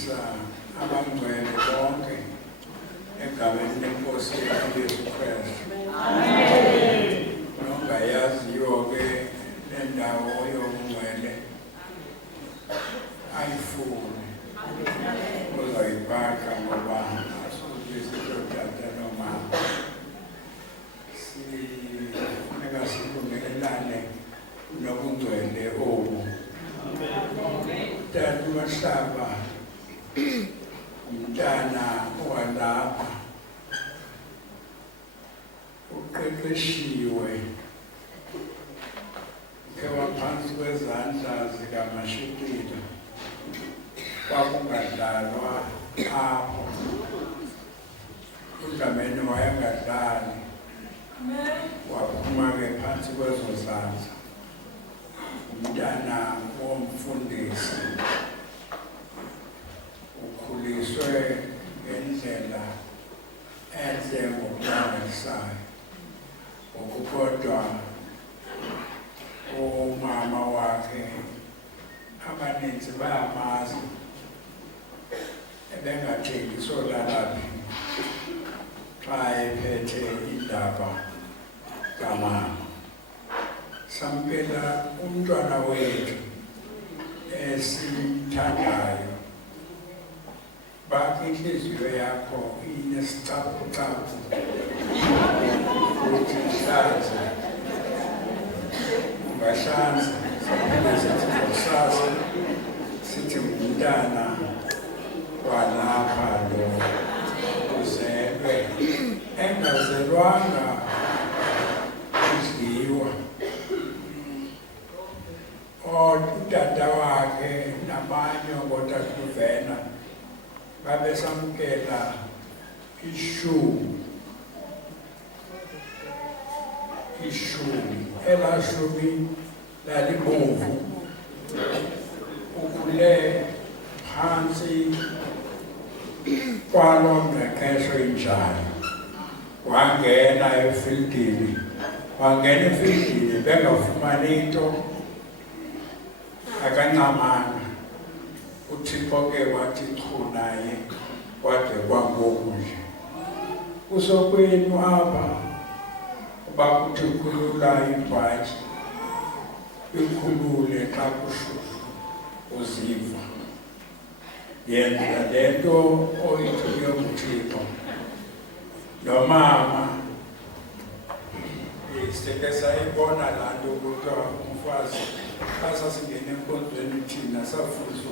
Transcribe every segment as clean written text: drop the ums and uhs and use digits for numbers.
Ngiyababusisa abangcwele bonke egameni lenkosi yethu Yesu Kristu. Amen. Nongayaziyo-ke le ndawo yobungcwele ayifuni. Uzoyibhaka ngoba asuke sitotata nomama. Sifuneka silungelelane nobungcwele obu. Tata uMahlaba umntana owalapha uqeqeshiwe waphansi kwezandla zikaMashikila kwakungadlalwa apho uDlamini wayengadlali waphuma-ke phansi kwezo zandla umntana womfundisi ukhuliswe ngendlela enhle ngokumangalisayo ngokukodwa umama wakhe abaninzi bayamazi ebengathengiswa lalaphi xa ephethe indaba kamama. Samkela umntwana wethu esithandayo bakhe inhliziyo yakho inesicaphucaphu futhi ihlanze ungahlanza sithi ngosasa sithi umntana walapha lo uzelwe engazelwanga kudliwa. Utata wakhe nabanye okotakuvena babesamkela ishumi elaa shumi lalibomvu ukhule phantsi kwalo ngqeqesho injalo wangena efildini bengafumani nto akancamanga. uThixo ke wathi chu naye kwade kwangoku nje usokwenu apha uba kuthi ukhulula ibhatyi ikhulule xa kushushu uziva. Yenza le nto oyithuke nguThixo. Nomama sike sayibona laa nto kuthiwa umfazi xa sasingena enkonzweni thina safundiswa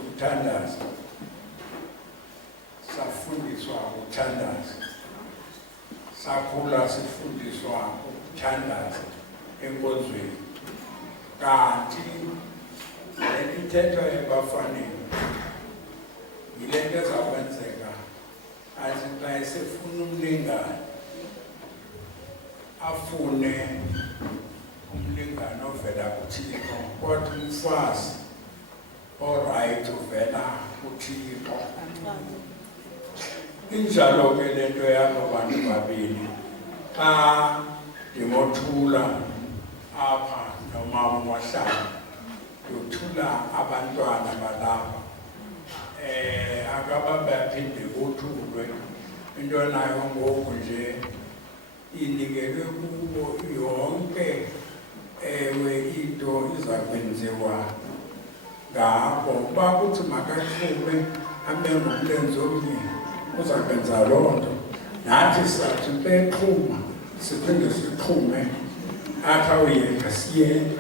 ukuthandaza, sakhula sifundiswa ukuthandaza enkonzweni. Kanti le nto ithethwa ebafaneni yile nto ezakwenzeka athi xa esefuna umlingane afune umlingane ovela kuThixo, kodwa umfazi orayithi uvela kuThixo. Injalo ke le nto yabo bantu babini xa ndimothula apha nomama uMahlaba yothula abantwana balapha akabaphinde bothulwe into nayo ngoku nje inikelwe kubo yonke. Ewe into iza kwenziwa ngabo uba kuthi makaqhume ame ngomlenze omnye uza kwenza loo nto. Nathi sathi beqhuma siphinde siqhume athi awuyeka siyeke.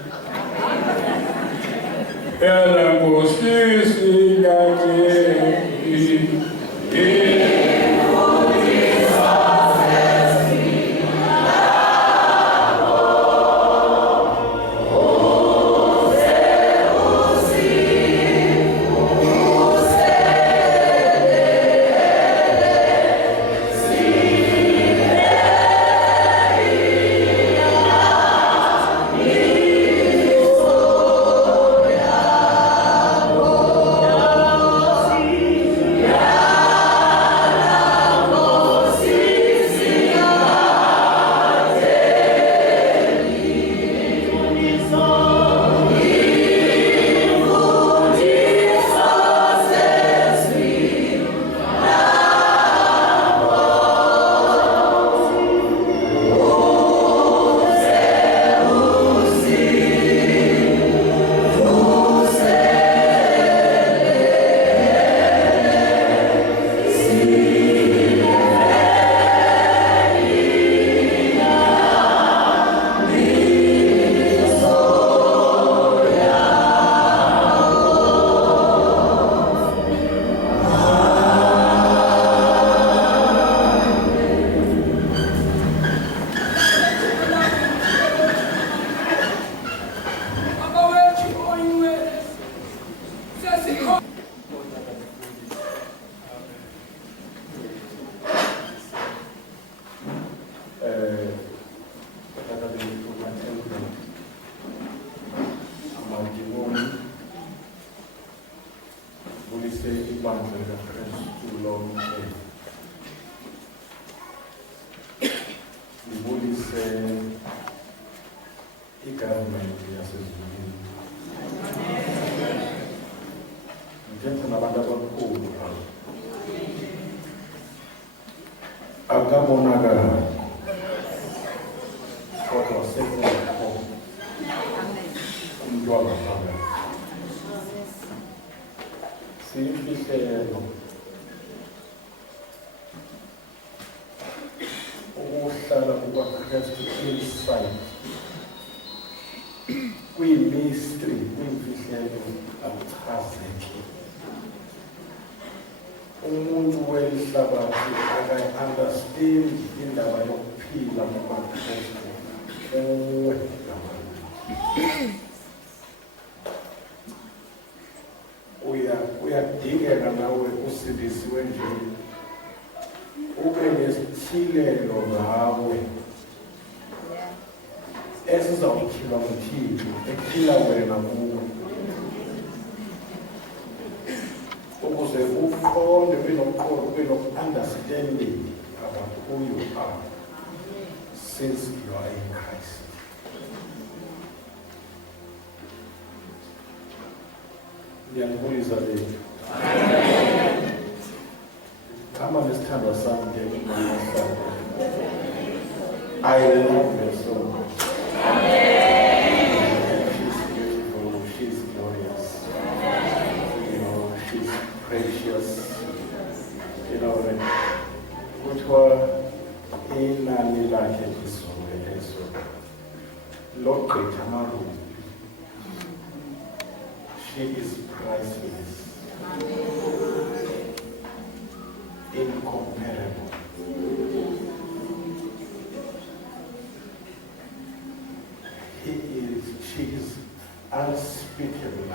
Ela ngosisi yakhe ngibulise ibandla likaKristu lonke. Ngibulise igovernment yasezulwini. Ngithetha nabantu abakhulu apha. Akabonakali kodwa sekukho umuntu wangaphakathi. Siyimfihlelo ukuhlala kukaKristu inside kwi-mystery, kuyimfihlelo akuchazeki. Umuntu welihlabathi akayi-understand indaba yokuphila kukaKristu kuwe ngabantu. Uyadingeka nawe usindisiwe nje ube nesithilelo ngawe esizawuphilwa nguThixo ephila wena kuwe, ukuze uqonde ube no-understanding about who you are since you are in Christ. Ngiyakubulisa lethu. Kama nesithandwa sami ke umama sami. I love her so much. She's beautiful, she's glorious. You know, she's precious. You know, kuthiwa inani lakhe lizule eso logqitha amalungu. She is priceless, incomparable. She is unspeakable.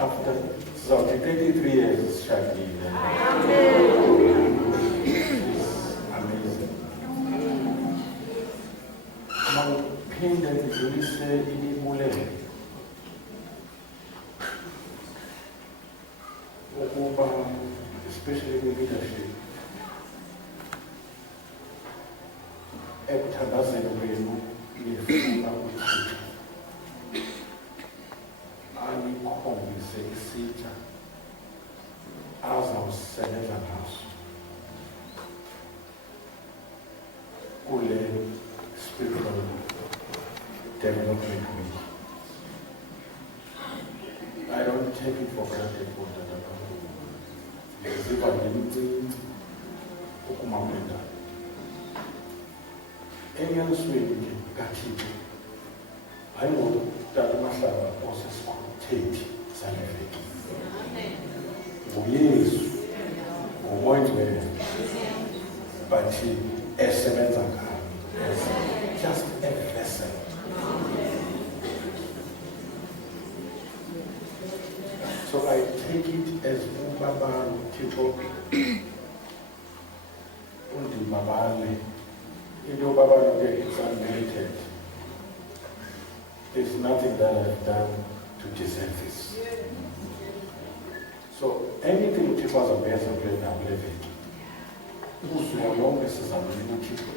After 33 years, Shaggy. Phinde ngidlulise imibulelo ukuba especially in leadership ekuthandazeni kwenu nifuna ukuthi anikhombise isitsha azawusebenza ngaso kule spiritual development week. I don't take it for granted for that. If I didn't ukumamela. Enyanisweni kaThixo. Ayingoba tata Mahlaba osesikhuthethe saleveki. NguYesu, nguMoya Ngcwele, but esebenza ngami as just a vessel. So I take it as Ubaba Tipo Undi Mabale. Into Baba is unmerited. There's nothing that I've done to deserve this. So anything which was a better place than living. Who's no longer says I'm living people.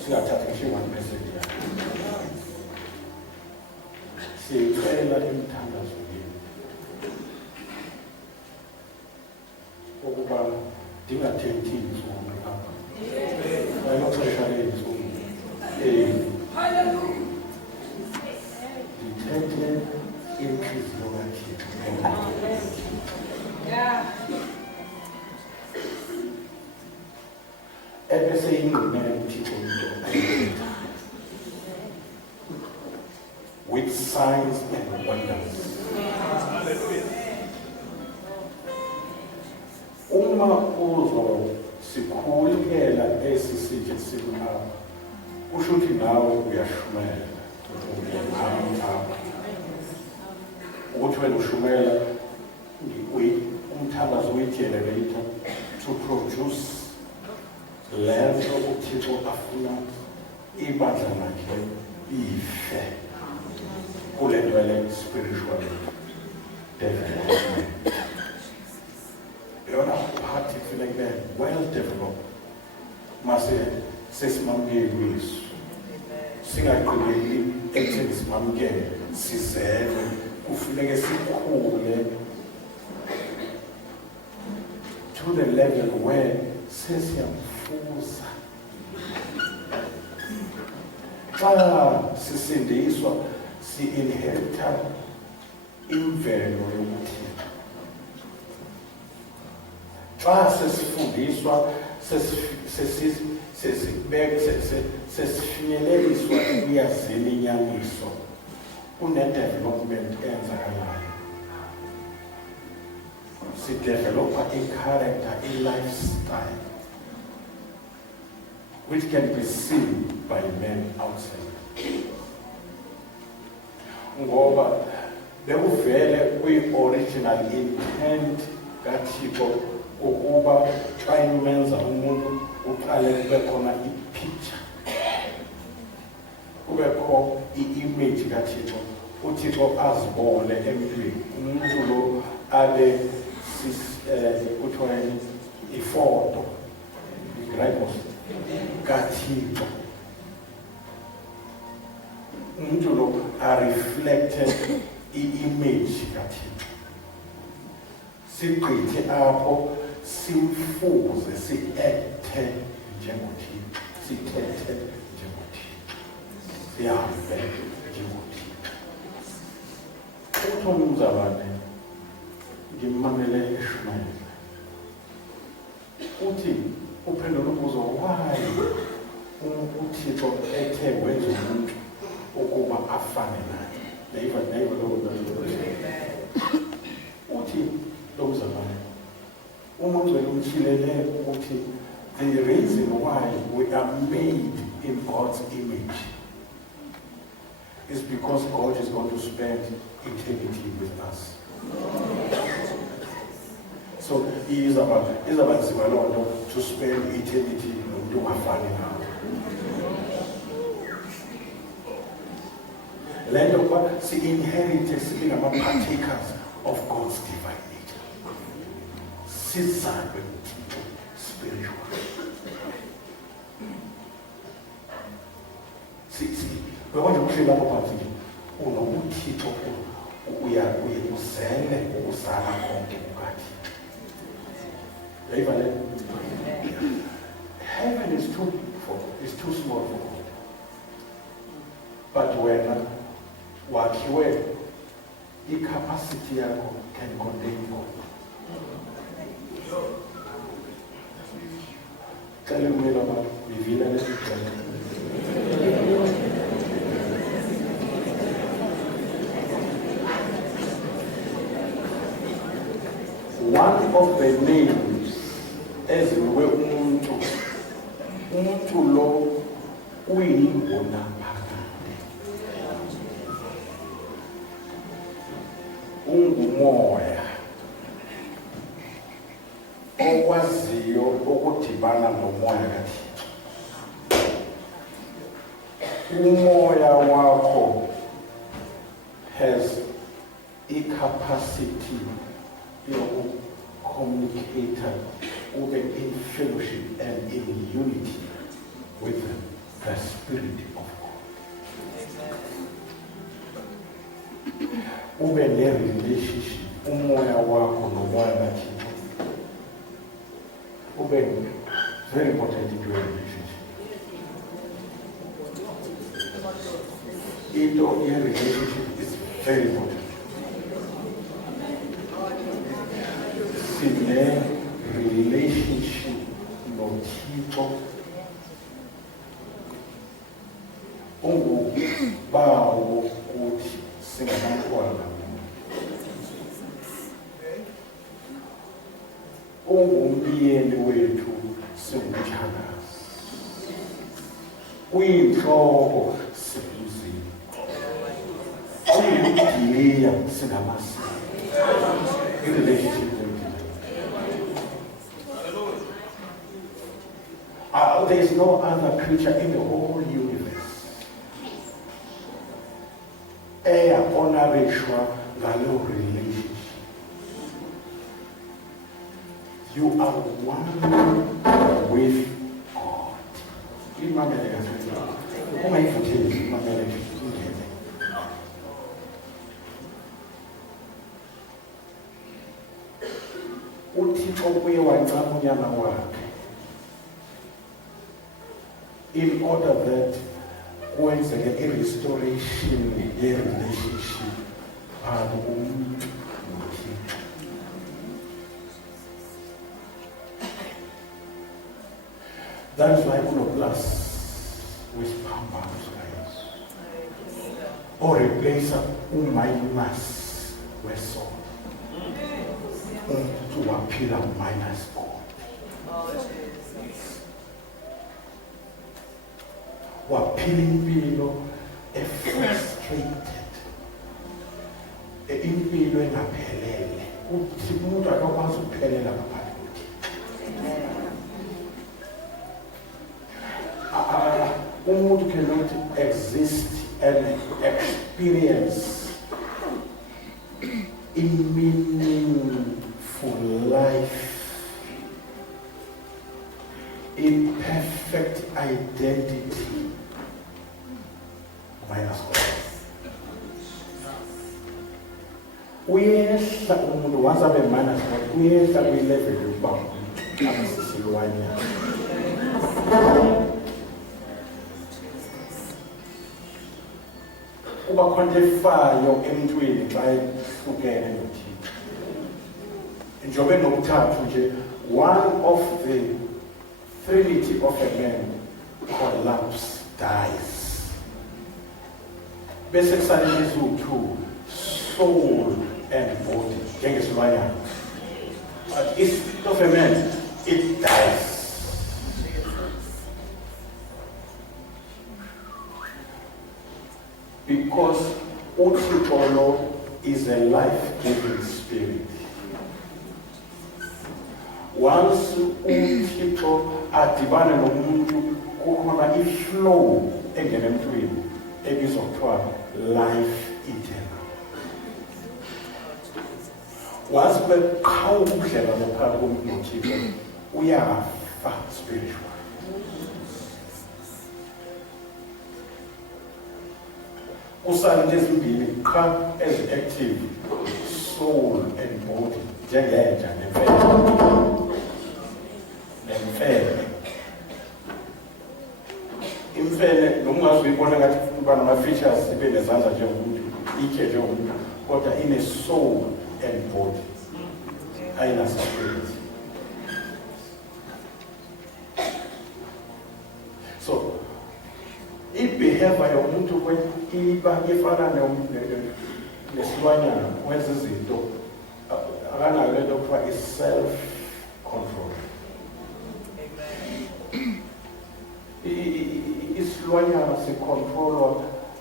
So I take one message here. See, Taylor in Tandas with you. Over dinner 10 teams on the camp. I'm not sure hallelujah. Detected increase loyalty. Yeah. Every saying man people with signs and wonders. Uma uzo sikhulekela esisitshe sikulapha kusho ukuthi nawe uyashumela ukuthi wena ushumela umthandazo we-generator to produce le nto uThixo afuna ibandla lakhe ife kule nto le spiritual development. Yona part ifuneke well developed. Mase sesimamkele kuyiso. Singaqhubeki ekutheni simamkele sizelwe kufuneke sikhule to the level where sesiyamfuza. Xa sisindiswa si-inherita imvelo yokuthixo. Xa sesifundiswa sesifinyeleliswa ekuyazini inyaniso kune-development eyenzakalayo. Sidevelopa i-character, i-lifestyle which can be seen by men outside. Ngoba bekuvele kwi-original intent kaThixo ukuba xa imenza umuntu uqale kube khona i-picture, kubekho i-image kaThixo, uThixo azibone emntwini, umuntu lo abe kuthiwa ifoto, i-grapos kaThixo. Umuntu lo a-reflected i-image kaThixo. Sigqithe apho simfuze si-acte njengoThixo, sithethe njengoThixo, sihambe njengoThixo. Kuthiwa umzalwane ngimamele eShumayeli uthi uphendula umbuzo why uThixo ethe wenza umuntu ukuba afane naye. Nayiva lo uthi lo mzalwane umongcwele umthilele ukuthi the reason why we are made in God's image is because God is going to spend eternity with us. So he is about to spend eternity to afane nawe. Land of God, see inheritance, being about partakers of God's divine nature. Sizalwe spiritual. See, we want to feel about it. Unokuthixo uyakuzele ukuzala konke kukaThixo. Heaven is too beautiful, it's too small for God. But when wakhiwe, the capacity can contain God. Tell me about one of the names as we umuntu lo uyimbona phakade, ungumoya okwaziyo ukudibana nomoya kaThixo. Umoya wakho has a capacity to communicate, ube in fellowship and in unity with the Spirit of God. Ube ne relationship, umoya wako nomoya kaThixo. Ube very important in your relationship. Your relationship is very important. Sine relationship noThixo ungubawo ukuthi singabantwana, ungumbiyeli wethu singumthandazi, uyinhloko sibuzile, uyidiliya singamasiko. I But there is no other creature in the whole universe. Eya honoreshwa ngalo relationship. You are one with God. Imamele kahle. Uma ifuthile imamele ingene. uThixo ubuye wancama unyana wakhe in order that kwenzeke i-restoration ye-relationship phakathi komuntu noThixo. That is why kuno-plus wesiphambano sikaYesu oreplacer uminus wesono. Umuntu waphila minus God. Waphila impilo frustrated, impilo engaphelele. Uthi umuntu akakwazi ukuphelela ngaphandle koThixo. Umuntu cannot exist and experience in meaningful life, in perfect identity minus God. Uyehla umuntu once abe minus God, uyehla kwi-level yokuba amasisilwanyana. Kuba khona efayo emntwini xa ehlukene noThixo. Njengoba enokuthathu nje, one of the Trinity of a man collapse, dies. Bese kusalele iziwu-two, soul and body, njengesilwanyana. But the spirit of a man, it dies. Because uThixo is a life-giving spirit. Once uThixo adibana nomuntu kukhona iflow engena emntwini ebizwa kuthiwa life eternal. Once beqhawe ubudlelwano phakathi komuntu noThixo uyafa spiritual. Usala into ezimbili qha ezi-active, soul and body, njengenja nemfene. Imfene noma ungazuyibona ngathi kuba nama-features ibe nezandla njengomuntu, itye njengomuntu, kodwa ine-soul and body, ayina-spirit. So i-behavior yomuntu iba ifana nesilwanyana wenza izinto akanayo lento kuthiwa i-self-control. Isilwanyana sicontrolwa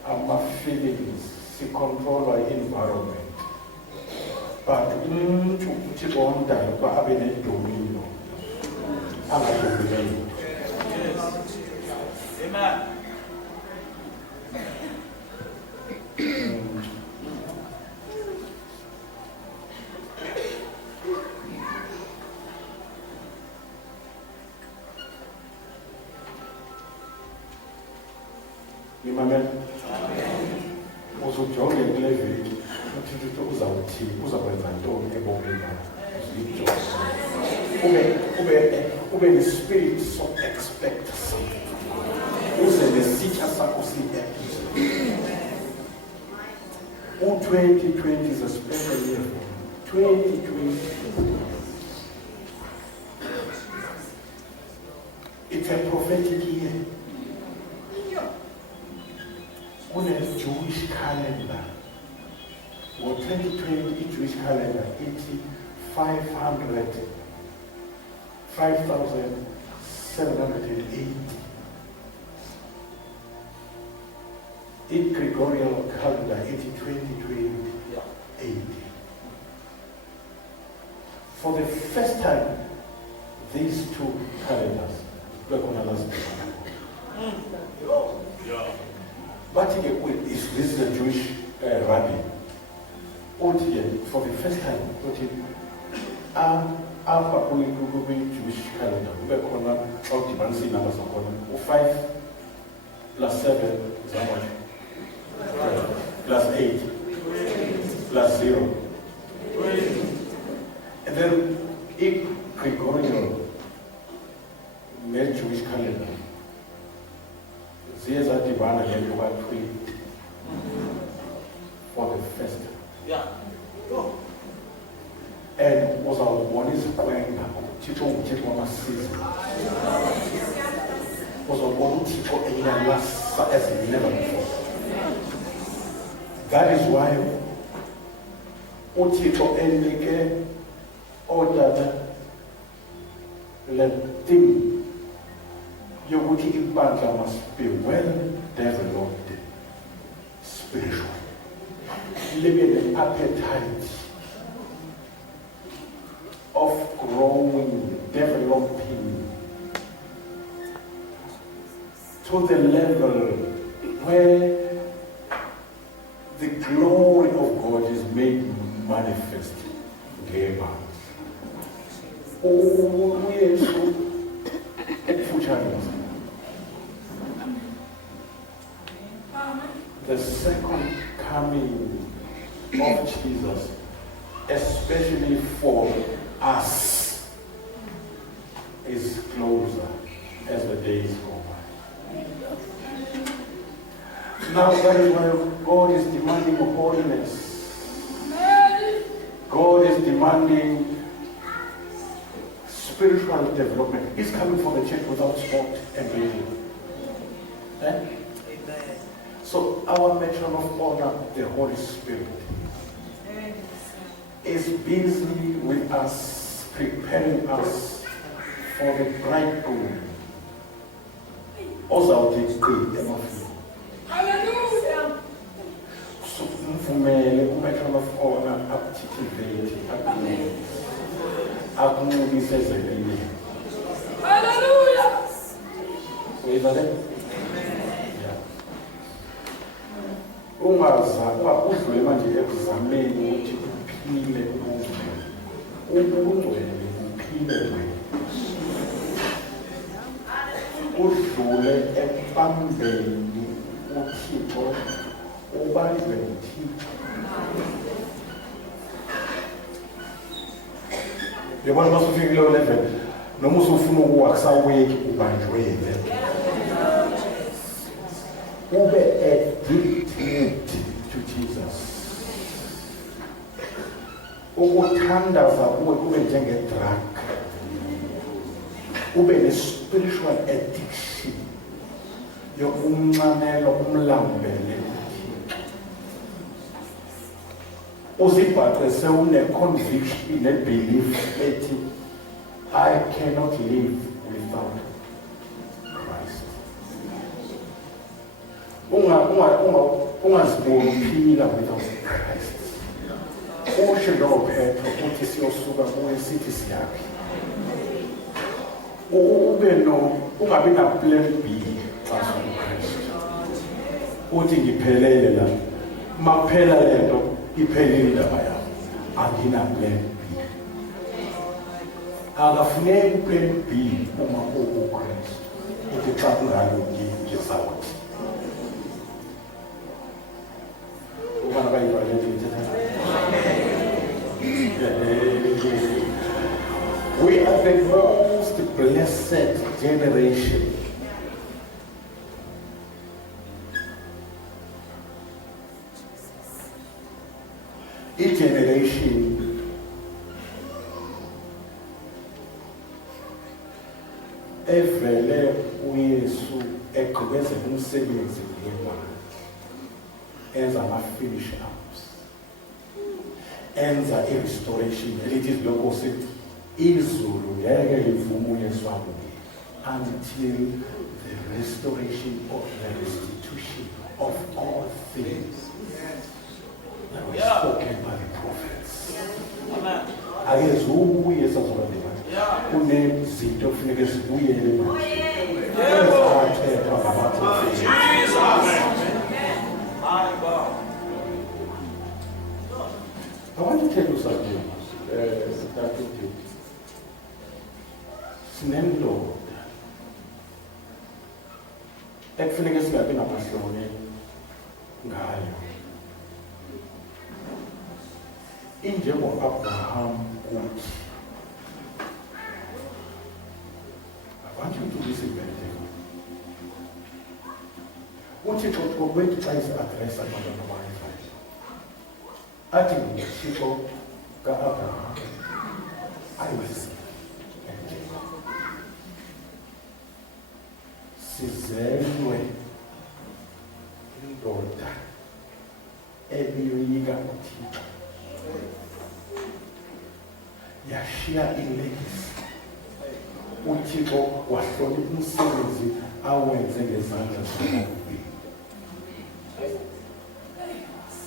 ama-feelings, sicontrolwa i-environment. But umuntu uThixo wamdala ukuba abe nedomino, angadominate. Amen. Amen. Uzojonge kule veki uThixo uzawuthini, uzakwenza ntoni ebomini bakho. Ube ne-spirit so expect something. Uze nesitya sakho si-happy. 2020 is a special year for you. 2020. It's a prophetic year. On a Jewish calendar, or 2020 Jewish calendar, it's 5,780. In Gregorian calendar, it's 2020. For the first time, these two calendars But this is a Jewish rabbi. For the first time, after we Jewish calendar, we are 5 plus 7 is how much? Plus 8 plus 0. And then if Gregorian made Jewish calendar, there's a divine again about 3 for the first time. Yeah. Go. And was our one is going to season. Was our one to as never before. That is why Otito Enrique ordered the thing you would Ibanda must be well developed spiritually. Living an appetite of growing, developing to the level where the glory of God is made manifest. The second coming of Jesus, especially for us, is closer as the days go by. Now that is why God is demanding holiness. God is demanding spiritual development. He's coming for the church without spot and bleeding. Eh? So our matron of honor, the Holy Spirit, is busy with us, preparing us for the bridegroom. Also, the great emotion. Hallelujah. So, the matron of honor, activate, hallelujah. So is that it? Udlule manje ekuzameni ukuthi uphile ubungcwele uphile udlule ekubambeni uThixo ubanjwe uThixo. Yabona masufika kuleyo level noma usufuna ukuwa kusaweki ubanjwele ube addicted to Jesus. Ukuthandaza kuwe kube njenge-drug. Ube ne-spiritual addiction yokumncamela umlambele uzibhaqe sewune-conviction ne-belief ethi I cannot live without Christ. Ungaziboni uphila without Christ. Usho lowo Petro uthi siyosuka kuye sithi siyaphi. Ungabi na plan B xa uKristu. Uthi ngiphelele la. Maphela lento iphelile indaba yami. Angina plan B. Akafuneki plan B uma uKristu. Uthi xa kungalo ngizawuthi. We are the most blessed generation. Each generation evele uYesu eqhubeza umsebenzi wemali. Enza ama-finish ups. Enza i-restoration. It is local city. Izulu ngeke livume uYesu abuye until the restoration of the restitution of all things that were spoken by the prophets. Akezubuye sazolandela. Kunezinto kufuneka zibuyele manje. sinendoda ekufuneka singabi namahloni ngayo. Injengo-Abraham kuthi, I want you to listen very carefully. UThixo ukuthi xa isi-address abantwana bakhe athi ngoThixo ka-Abraham, Isaac and Jacob, sizelwe indoda ebiyoyika uThixo, yashiya ilegacy. UThixo wahlonipha umsebenzi awenze ngezandla zokubili.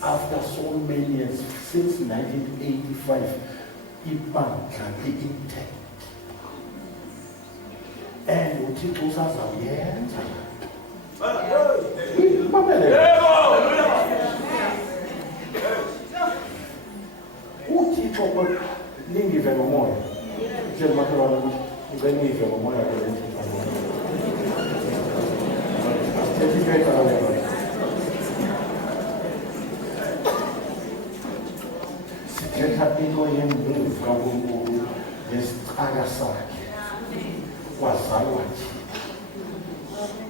After so many years, since 1985, ibandla li-intact. And uThixo usazawuyenza. uThixo ningive ngomoya. Njengomakhelwane ukuthi ngicela ngive ngomoya kule nto. Sithetha into yembuzi kaNkulunkulu nesicaka sakhe. Wazalwa nje.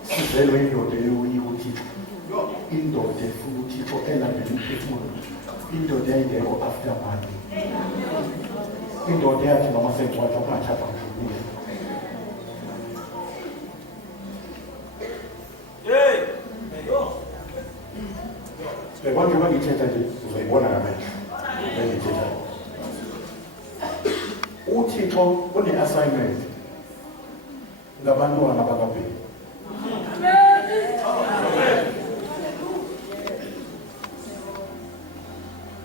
Sizelwe indoda eyoyika uThixo. Indoda efuna uThixo elandela umphefumulo. Indoda engekho after money. Indoda yathi noma sengcwatha ungathatha mshukule. Abantu bangithetha nje uzoyibona ngamehlo. Bengithetha. uThixo une-assignment ngabantwana bakaBheki.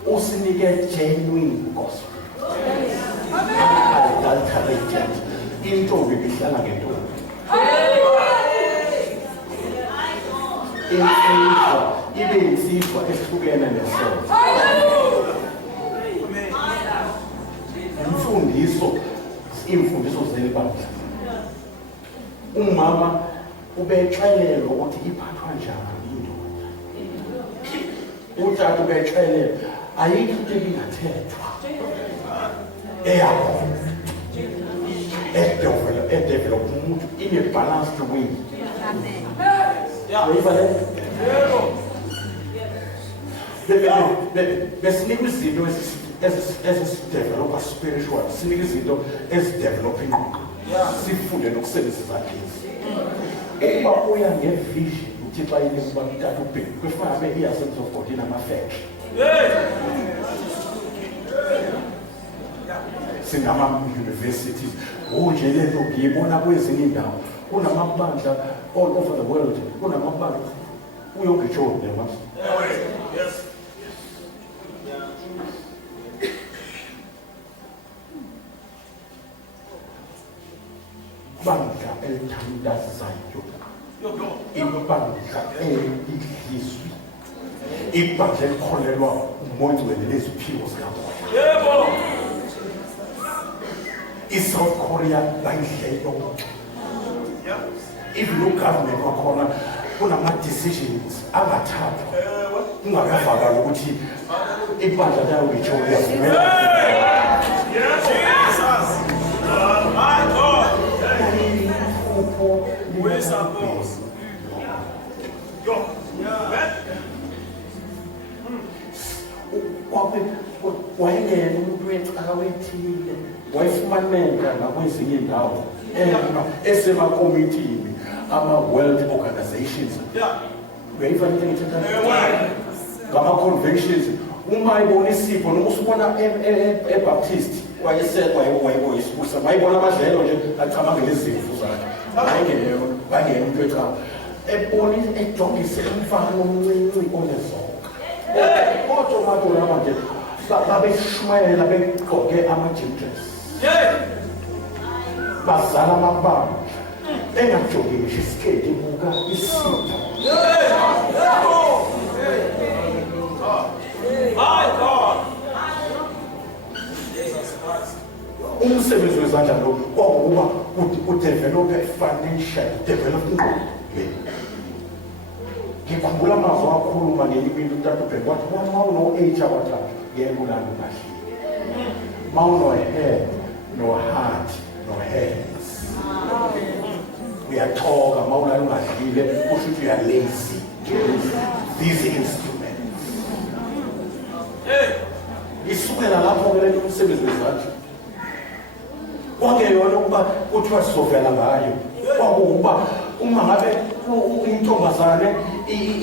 Usinike genuine gospel. Adulterated. Intombi ihlala ngentombi. Insizwa ibe insizwa ehlukene nesonto. Imfundiso zelibandla. Umama ubexelelwa ukuthi iphathwa njani indoda. Utata ubexelelwa ayikho into ebingathethwa. Eyakho. Edevelop umuntu in a balanced way. Besinika izinto ezidevelopa spiritual, sinika izinto ezidevelopa ingqondo. Sifunde nokusebenzisa izandla. Uma uya ngevision uThixo ayinika ukuba utata uBheki kufana abe i-Assemblies of God inamafektri. Sinama-universities nje lento ngiyibona kwezinye indawo kunamabandla all over the world, kunamabandla uyongitshoni le mas. Yes. Bandla elithandazayo, ibandla elidliswi, ibandla elikholelwa umoya ongcwele leziphiwo zikamoya. ISouth Korea bayidlelo. If no government wakhona kunama-decisions angathathwa ungakafaka ukuthi ibandla layo ngitsho uyavumela. Wayengena umuntu wecala wethile wayefumaneka nakwezinye indawo esemakomitini ama-world organizations. Uyayiva into engithethayo? Ngama-conventions. Uma ibona isipho noma usubona eBaptist wayesekwa wayisibusa wayibona amadlelo nje acabangele izimvu zakhe. Bangena umuntu wecala ebona ejongise umfana omncinci onezoka. Otomato laba nje babeshmayela begqoke ama-gym dress. Bazala amabamba engajongi ngisho isiketi ibuka isipho. Umsebenzi wezandla lo kwakuba develop financial development. Ngikhumbula amazwi akhuluma ngenye into uTatubheka wathi uma uno-H abathathu ngeke ulale ungadlile. Uma uno-head, no heart, no hands. Uyaxoka uma ulale ungadlile kusho ukuthi uya lazy. These instruments. Isukela lapho ke le umsebenzi wezandla. Kwakuyona ukuba kuthiwa sizovela ngayo. Kwakuba uma ngabe intombazane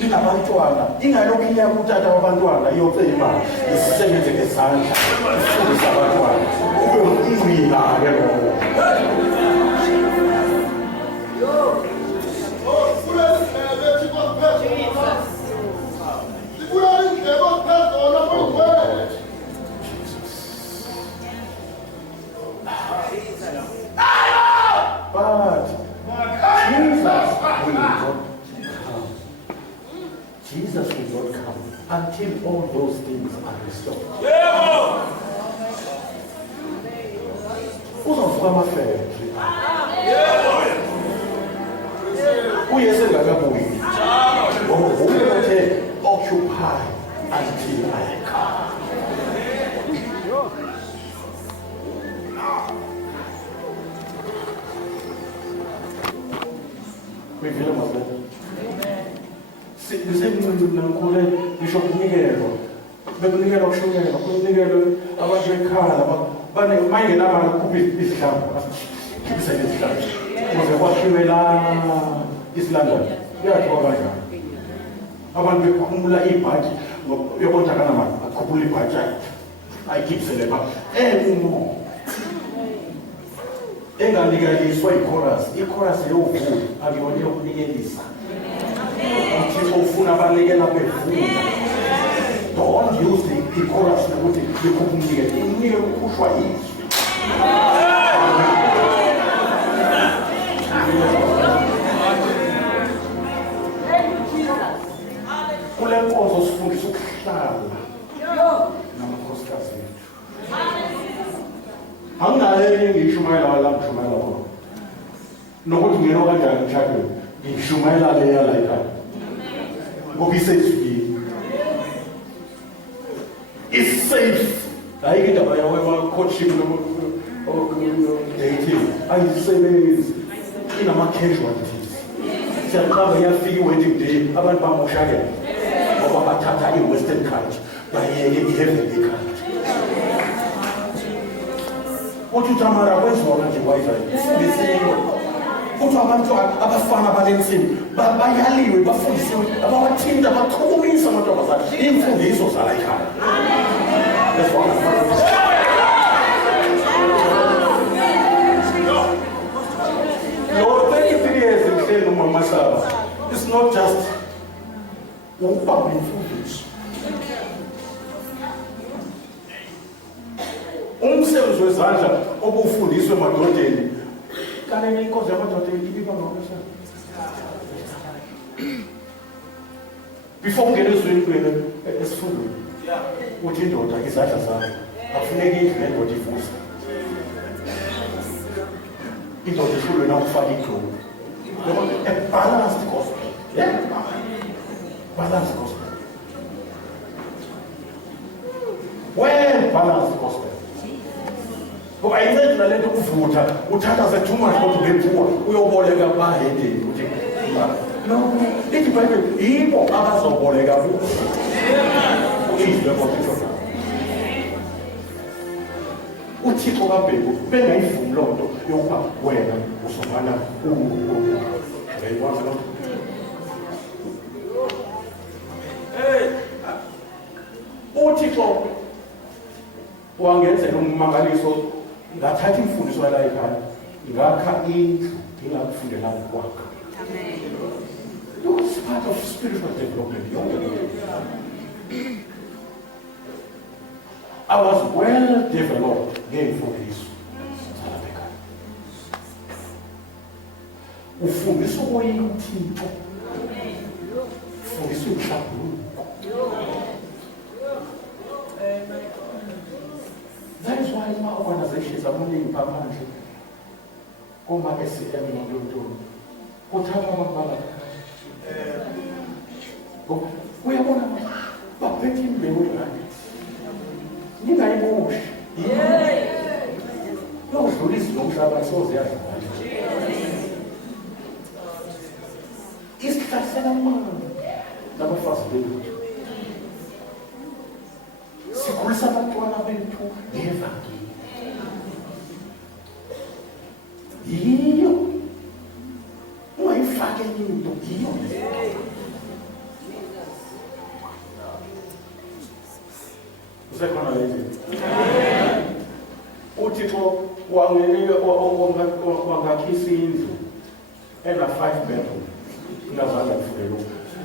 inabantwana ingalokhu iya kutata wabantwana iyocela imali isisebenze ngezandla ifundise abantwana kube umngcina-ke lowo. Jesus will not come until all those things are restored. Uzovuka amafekri. Uyese ngakabuyi. Ngoba uthe occupy until I come. Uyivile mazela. Sisemncane ngisho kunikelo bekunikela ushukela kunikelo abantu bekhala bane mayingenamali kuphi izihlambu kibisa izihlambu ukuze kwakhiwe la isilandana yakhiwa kanjani abantu bekhumula ibhaji yokontakana mali akhuphula ibhaji ayikibisele ba umo enganikaliswa ichorus yovula akuyona yokunikelisa. Ufuna abanikela bevuna. Don't use the chorus ukuthi likhuphunikele. Inike ukhushwa yizwi. Kule nkonzo sifundisa ukuhlala namakhosikazi wethu. Anginayo engishumayela la ngishumayela khona. Nokuthi ngeno kanjani emshadweni ngishumayela leya la ekhaya. Ngoba isezwini. It's safe. Ayike indaba yawe coaching dating. Ayisebenzi. Inama-casualties. Siyaqaba yafika i-wedding day abantu bamoshakele. Ngoba bathatha i-western culture bayeke i-heavenly culture. Uthi uTamara kwenziwa kanje Wi-Fi. Ifundisiwe. Uthi abantu abafana balensini bayaliwe bafundisiwe abawathinta baqhumisa amantombazane imfundiso zala ekhaya. That's what Lord, 33 years in Shane Mahlaba. It's not just ukubamba imfundiso. Umsebenzi wezandla obufundiswe emadodeni kanene inkonzo yamadoda ibiba ngokho. Before ungena ezweni kwenu esifundweni. Uthi indoda izandla zayo akufuneki indlu endoda ifuza. Indoda ifundwe nakufaka iglobe. A balanced gospel. Yeah. Balanced gospel. Well balanced gospel. Ngoba ayincedi nalento ukuvutha uthatha too much kodwa bephuma uyoboleka bahedeni uthi no ithi Bible yibo abazoboleka kuwo. uThixo kaBheki bengayivumi lo nto yokuba wena uzomana uyayikwazi lo nto. uThixo wangenzela ummangaliso ngathatha imfundiso yala ekhaya ngakha indlu ngingakufundela ukwakha. It's part of spiritual development. I was well developed ngemfundiso zala ekhaya. Ufundiswa koyini uThixo. Ufundiswa inhlabaluko. That is why my organizations are moving permanently. Uma SCM nonto. Kuthatha amabala. Uyabona baphethe imbewu yakhe. Ningayiboshi. Yodlulisa nomhlaba soze yadlala. Isihlasela manje nabafazi bethu. Sikhulisa abantwana bethu ngevangeli. Yiyo. Ungayifake into yiyo. Usekhona leyo. UThixo wangakhisa indlu ena 5 bedroom. Ngazange ngifike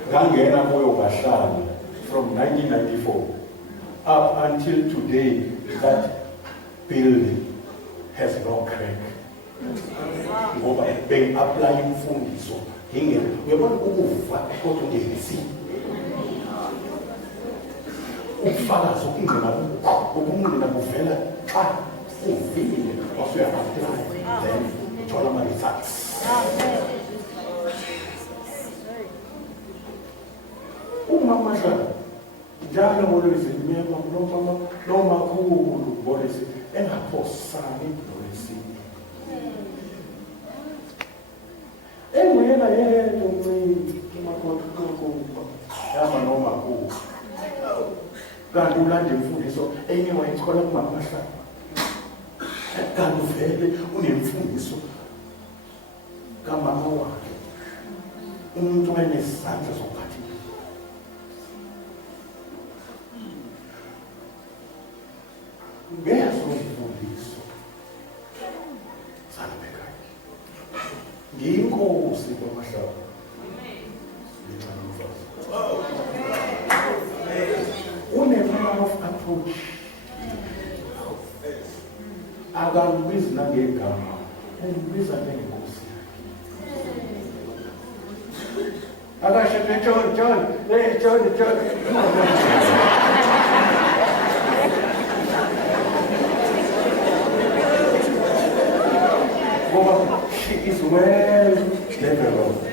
ngangena kuyo ngahlala from 1994 up until today. That building has no crack. Ngoba bengi-apply imfundiso uyabona ukuva kodwa ungenisi ubufakazi obungqina buvela xa uvile wasuya-apply then uthola ama-results. Umamahla njalo ngolwezi mema nomakhulu ngolwezi engaphosani ngolwezi enguyena yedwa umncane umakhokuba yama nomakhulu kanti ulanda imfundiso enye wayithola kumamahla kanti uvele unemfundiso kamama wakhe umuntu onesandla sokuphatha ngezo imfundiso salibeka ngiyinkosi kwamahlaba une-manner of approach akambizi nangegama umbiza njengenkosi akasho John she is well developed.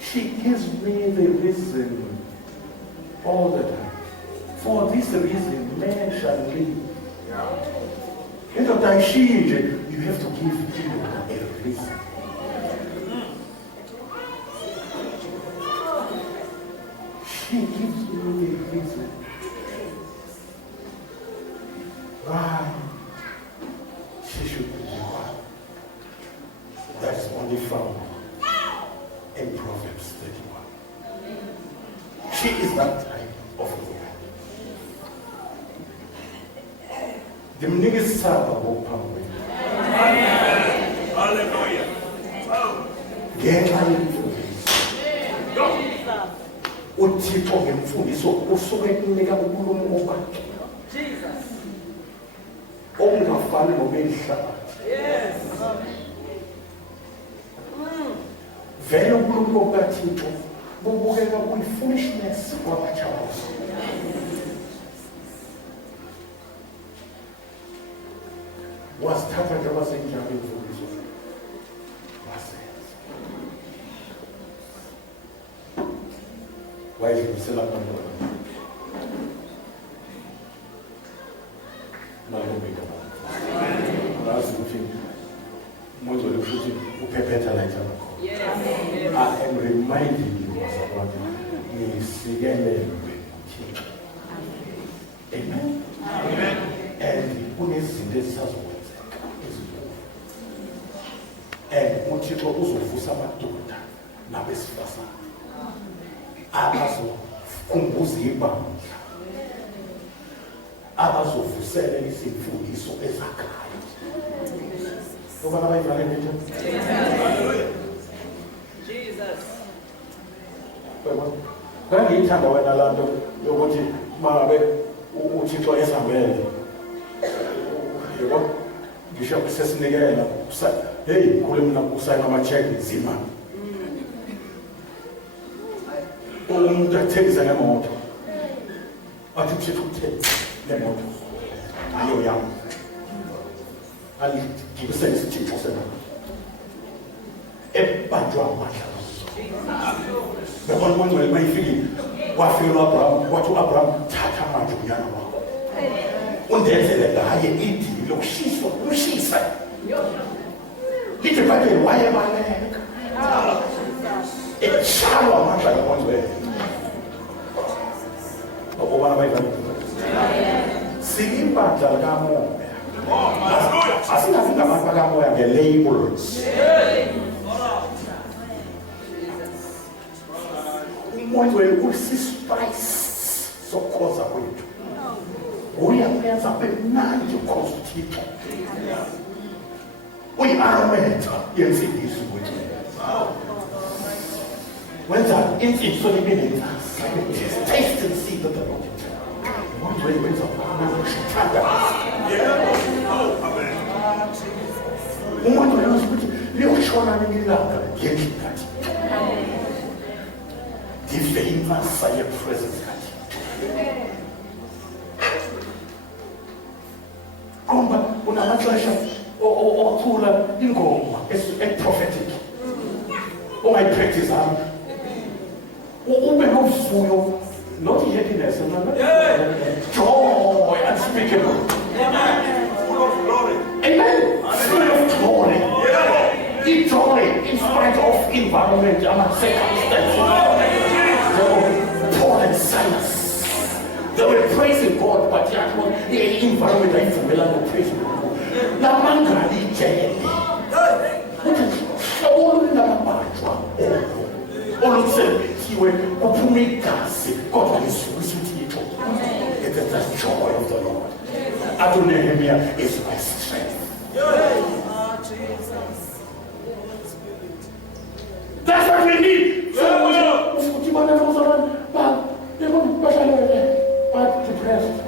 She gives me the reason all the time. For this reason, man shall live. You have to give him a reason. She gives me the reason why she should be one. That's only found in Proverbs 31. She is that type of woman. The biggest server will come with her. Hallelujah. Get her uThixo ngemfundiso usuke kunika unkulumo wakhe ongafani nobehlabathi. Vele unkulumo kaThixo bubukeka kuyi-foolishness kwabatshabazi. Wasithatha nje wasenjalo imfundiso wasenza wayedlulisela abantwana malobeka ngazi ukuthi umuntu futhi uphephetha la njalo. I am reminding you bazalwane ngisikelelwe uThixo. Amen. Amen. And kunezinto ezisazokwenzeka ezinkulu. And uThixo uzovusa amadoda nabesifazane abazokhumbuza ibandla, abazovusela izimfundiso ezakhayo. Ngoba abayivale nje. Jesus. Ngangiyithanda wena lanto yokuthi mabe uThixo esambele. Yebo ngisho sesinikela hey, kule mina kusayina ama-check nzima. Umuntu athengisa ngemoto. Athi uthetha ukuthenga lemoto. Ayo yami. Aligibisela isithixo sena. Ebanjwa amandla. Bekona umuntu mayifiki wafika uAbraham, wathi uAbraham thatha manje unyana wakho. Undenzele ngaye idili lokushiswa, ushisa. Lithi bathi wayebaleka. Echalo amandla kaMondwe. Ngoba bayibani. Silimpandla kaMoya. Asinazinga abantu bakaMoya nge-labels. Umoya usispice sokhoza kwethu. Uyakuyenza bemnandi ukhoza uThixo. Uyi-arometa yensindiso kwethu. Wenza insindiso ibe nenhlansi. Taste and see that the Lord is good. Umoya wenza ukushithanda. Umoya wenza ukuthi liyoshona nilanga ngendlikathi. Give imasa yepresence kathi. Komba unamaxesha othula ingoma prophetic. Ongayipractice apha. Ube novuyo, not happiness, joy unspeakable. Full of glory. Amen. Full of glory. Joy in spite of environment and circumstances. Paul and Silas, they were praising God, but yet the environment I feel like praising God. La mangali jelly. All in the batwa. All of them, he went upumikasi. God is with you. It is the joy of the Lord. Adonai is my strength. That's what we need. So, but depressed.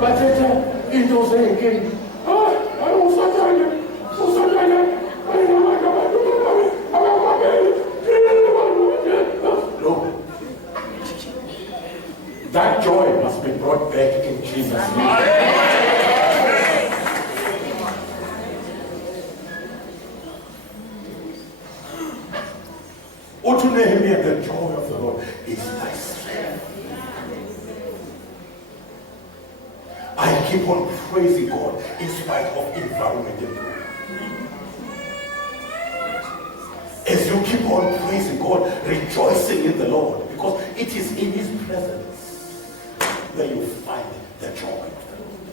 But in those days again, I don't no. That joy must be brought back in Jesus' name. To Nehemiah, the joy of the Lord is my strength. I keep on praising God in spite of environment. As you keep on praising God, rejoicing in the Lord, because it is in His presence that you find the joy of the Lord.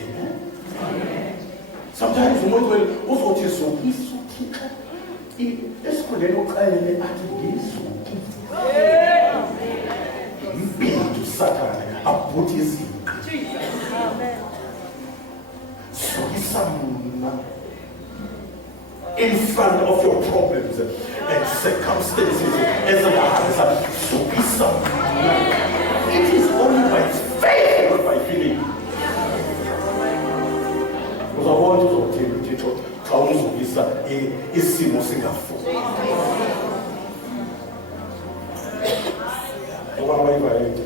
Amen? Amen. Sometimes you will also just so esikhundleni uxelele athi ngisuki impilo usathane abhuthi izinto sukisa mna in front of your problems and circumstances ezingahambisa sukisa mna. It is only by faith, not by feeling. Uzabona uzothini uThixo xa uzokisa isimo singafuki. Ngoba bayibayile.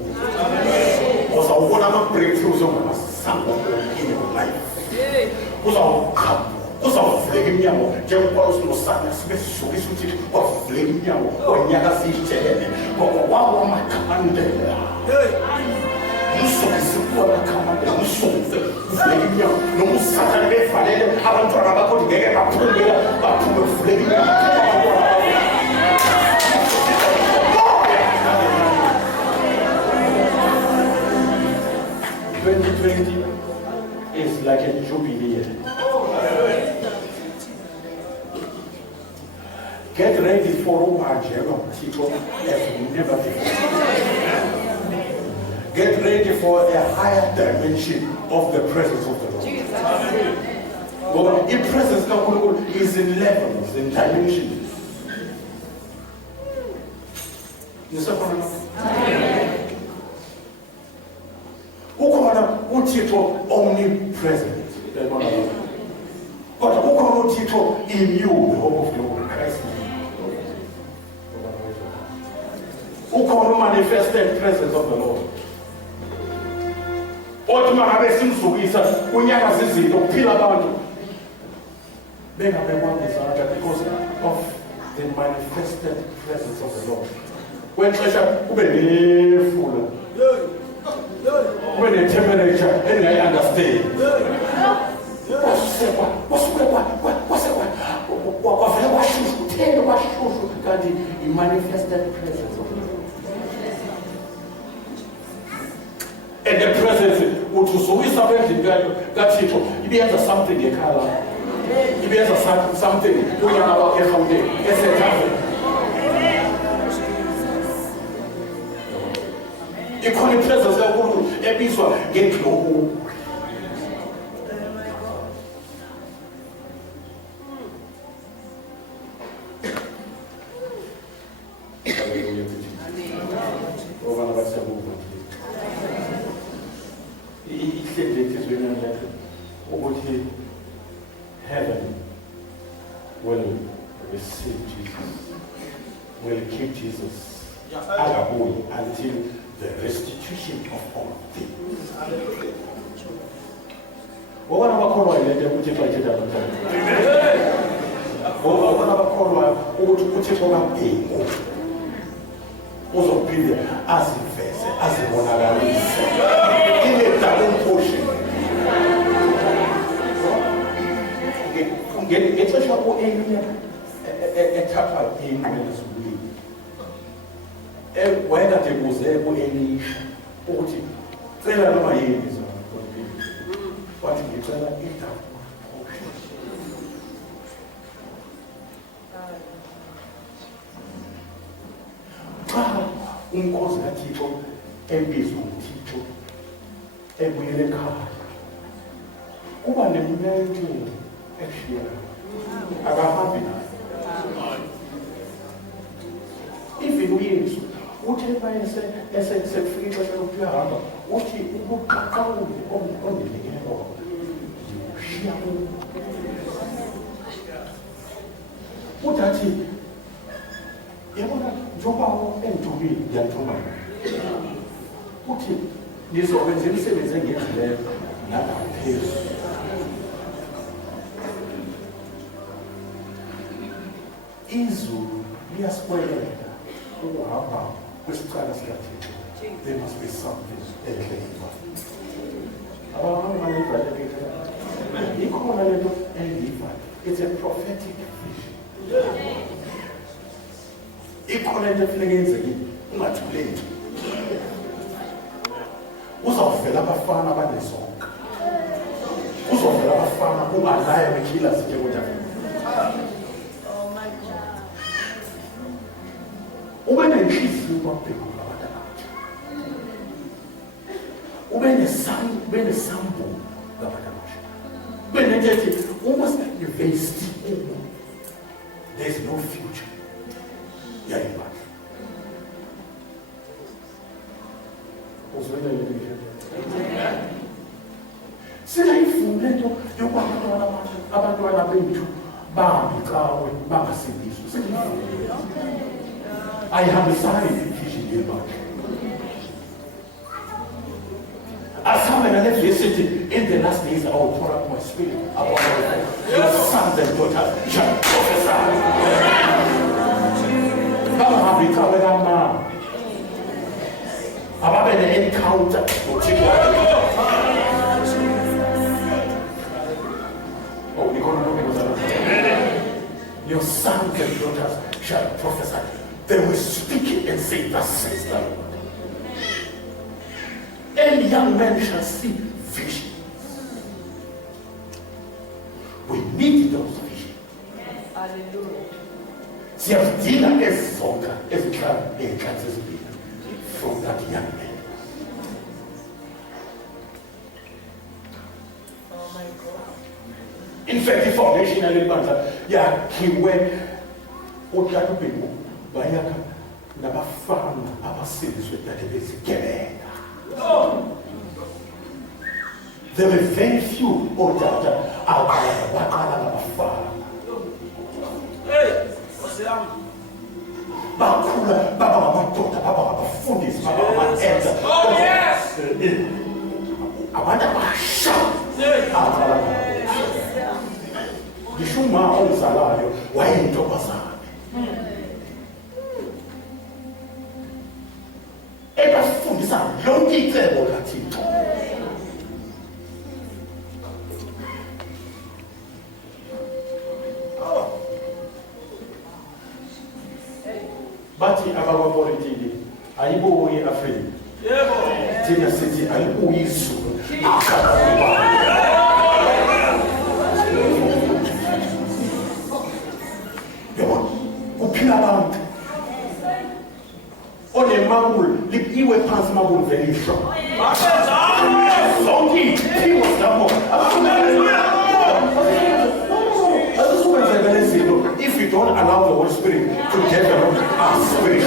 Uzawubona ama-breakthroughs ongamasanga in your life. Uzawuvuleka iminyango njengoba usinosana sibe sisukisa uThixo wavuleka iminyango onyaka siyitshelele kwawo amakhandela. Usukise kuwa amakhandela usukise uvuleka iminyango noma usathane bevalele abantwana bakho ngeke baphumela baphume uvuleka iminyango. 2020 is like a jubilee year. Get ready for Umajero people as never before. Get ready for a higher dimension of the presence of the Lord. The presence of the Lord is in levels, in dimensions. You see what I'm saying? ukhona uThixo omnipresent. Kodwa ukhona uThixo in you, the hope of glory, Christ in you. Ukhona manifested presence of the Lord. Othi mangabe simzukisa kunyaka zizinto kuphila abantu bengabekwangisa because of the manifested presence of the Lord. Kwexesha kube nefula, kube ne-temperature engayi-understand. Kwavele kwashushu, kuthele kwashushu, kanti i-manifested presence of the Lord. And the presence uthi uzukisa endlini kaThixo ibenza something ngekhaya, ibenza something kunyaka wakhe eGauteng eSouth. Ikhona ipresence kaNkulunkulu ebizwa nge-glory. Heaven will receive Jesus, will keep Jesus until the restitution of all things. What about uzophinda aziveze azibonakalise in a double portion. Ngexesha u-Eliya ethatha ingqwele zomlilo, wayekade ebuze ku-Elisha ukuthi cela noma yini wathi ngicela i-double portion. Xa unkosi kaThixo ebizwa nguThixo ebuyele ekhaya, kuba nemento eshiyayo, akahambi nayo. Even uYesu uthi sekufika ixesha lokuthi uyahamba, uthi ubuqaqawuli ondilekelwa ushiya kubo. Uthi athi yabona njengoba engithumile ndiyathuma, uthi nizokwenza imisebenzi engenzileyo nangaphezulu. Izulu liyasweleka ukuhamba kwisicala sikaThixo. There must be something enhle. Ikhona lento endiyivayo. It's a prophetic vision. Ikhona lento efuneka yenzekile ungathuleki. Uzawuvela abafana abanezonke. Uzawuvela abafana ungalaye bekhila sinjengoJafeta. Ube nenhliziyo kwabhekula abantu abatsha, ube nesambu ngabantu abasha, ube nento ethi uma singayivesti kubo there is no future yayibasha. Uzwele le nto singayifuni lento yokuba abantwana bethu bahambe cawe bangasindiswa. Singayifuni ayihambisani vision yebandla. As someone left yesterday, in the last days I will pour out my spirit upon all your sons and daughters shall prophesy. Bahamika wena ababe ne-encounter noThixo. Oh, your sons and daughters shall prophesy. They will speak and say, thus says the Lord. And young men shall see visions. We need those visions. Hallelujah. Siyazidinga ezizonka ey'nhlanzi ezibili from that young man. Oh my God. In fact, the foundation yalebandla yakhiwe uTata uBhengu bayakha nabafana abasindiswe kade bezigebenga. There were very few otata abaqala ngabafana. Hey, what's up? Bakhula baba ngamadoda, baba ngabafundisi, baba ngama-elder. Oh, yes! Abantu abasha abaqala ngabo. Ngisho uma ozalayo wayeyintombazane. Ebafundisa lonke icebo laThixo. Bathi abakwapolitiki ayibuyi iAfrika. Yebo. Thina sithi ayibuyi izulu. Yebo, kuphila abantu. Onemabulu lipiwe phansi mabulu velisho. Zonke iphiwo zabo. If you don't allow the Holy Spirit to develop our spirit.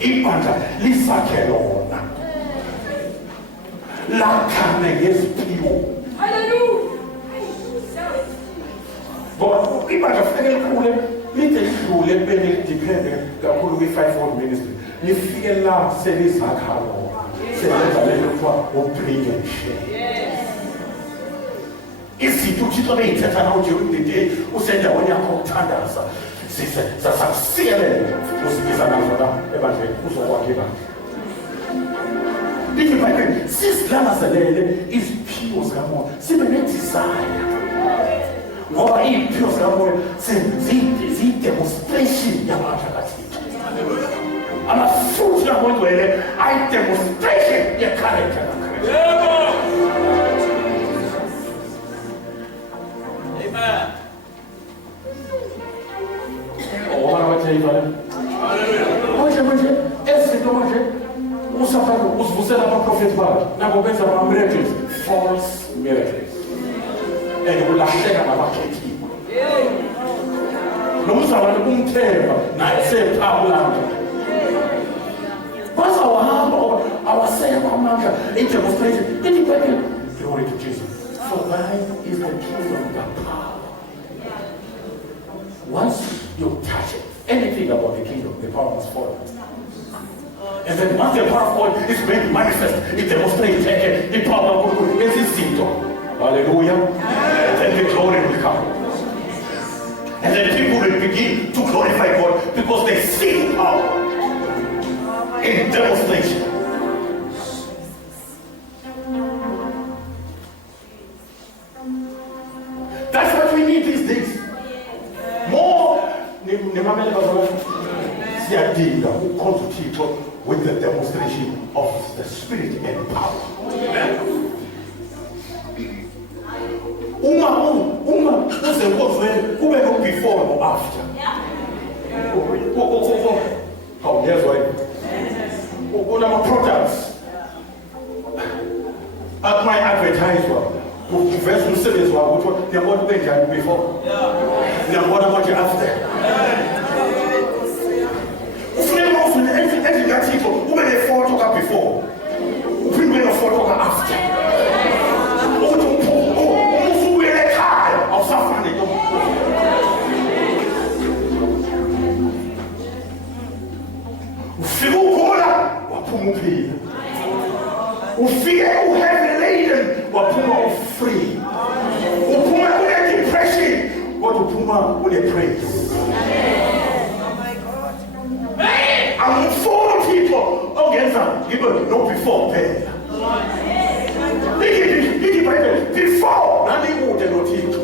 Ibandla lisakhe lona lakhane ngeziphiwo. Ngoba ibandla kufanele likhule lide lidlule bebe lidiphende kakhulu kwi-5-fold ministry lifike la selizakha lona selenza lento kuthiwa u-bring and share. Izinto uThixo beyithetha nawe during the day usendaweni yakho ukuthandaza sasakusiyelele usibiza nazo la ebandleni uzokwakha ibandla. Lithi iBhayibheli sisilangazelele iziphiwo zikamoya sibe ne-desire ngoba iy'phiwo zikamoya ziyi-demonstration yamandla kaThixo. Amafruit kaMoya Ngcwele ayi-demonstration ye-character kaKristu. Manje ezinto manje usafaka uzivusela abaprofethi bakhe nabo benza ama-miracles, false miracles, and ulahleka nabakhethiwe. Nomzalwane kumthemba naye sephawulanga bazawahamba ngoba awasekho amandla i-demonstration. Ithi iBhayibheli, glory to Jesus, for thine is the kingdom, the power. Once you touch it, anything about the kingdom, the power must follow. And then once the power of God is made manifest, it demonstrates the power of God. It's instinctive. Hallelujah. And then the glory will come. And then people will begin to glorify God because they see the power in demonstration. That's what we need these days. More siyadinga ukukhonza uThixo with the demonstration of the Spirit and power. Uma uzenkozweni kube no before no after. Awuyezwa yini? Kunama products my advertiser uveza umsebenzi wakho ukuthi ngiyabona ube njani before, ngiyabona manje after. Ufuneka ufune endlini kaThixo ube ne-photo ka-before uphinde ube ne-photo ka-after ukuthi usubuyele ekhaya awusafani nto. Ufike ugula waphuma uphila, ufike uheavy laden waphuma u-free, uphuma une-depression kodwa uphuma une-praise. I'm full of people ongenza ngibe no before phela. Lithi iBhayibheli before nandikude noThixo.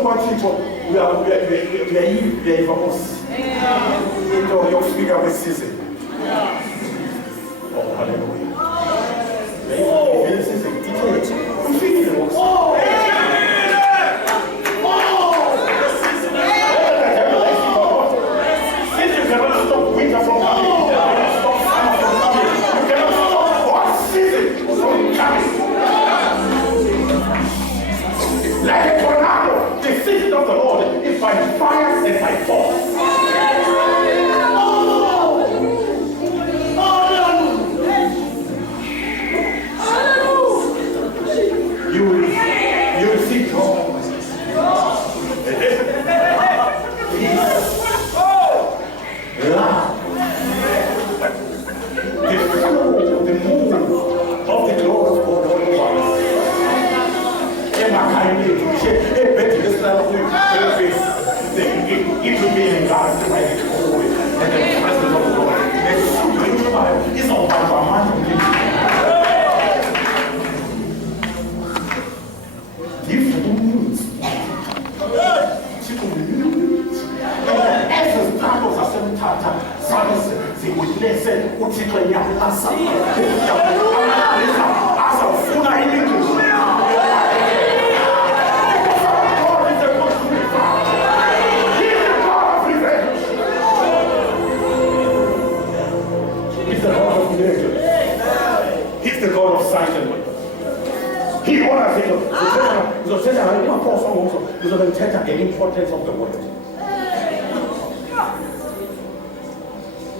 kubathixo uyayiva Nkosi into yokufika kwesizini. Oh, hallelujah. Ufikile Nkosi. You cannot stop winter from coming. You cannot stop summer from coming. You cannot stop hot season from coming. Like a tornado, the season of the Lord is by fire and by force. You will see God. Love. The flow, the move of the glory of God all over us. It will be enlarged by the glory and the presence of God. And so it's all about our mind. Give the news. As the titles are seven times, they would listen, uthixo nyalasa. Azawufuna imingcusho. He's the God of signs and wonders. He honors it. The importance of the word.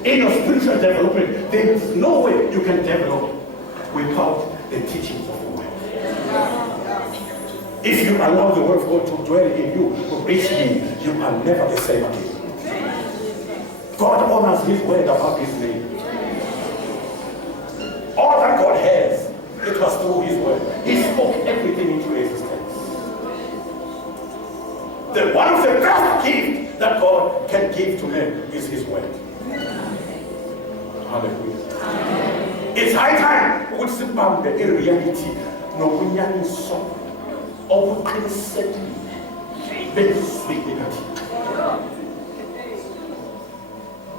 In your spiritual development, there is no way you can develop without the teachings of the word. If you allow the word of God to dwell in you richly, you are never the same again. God honors his word above his name. All that God has, it was through his word. He spoke everything into existence. One of the best gifts that God can give to men is his word. Hallelujah. It's high time we would sit back the reality no bunyaniso obuqiniseki bezwi likaThixo.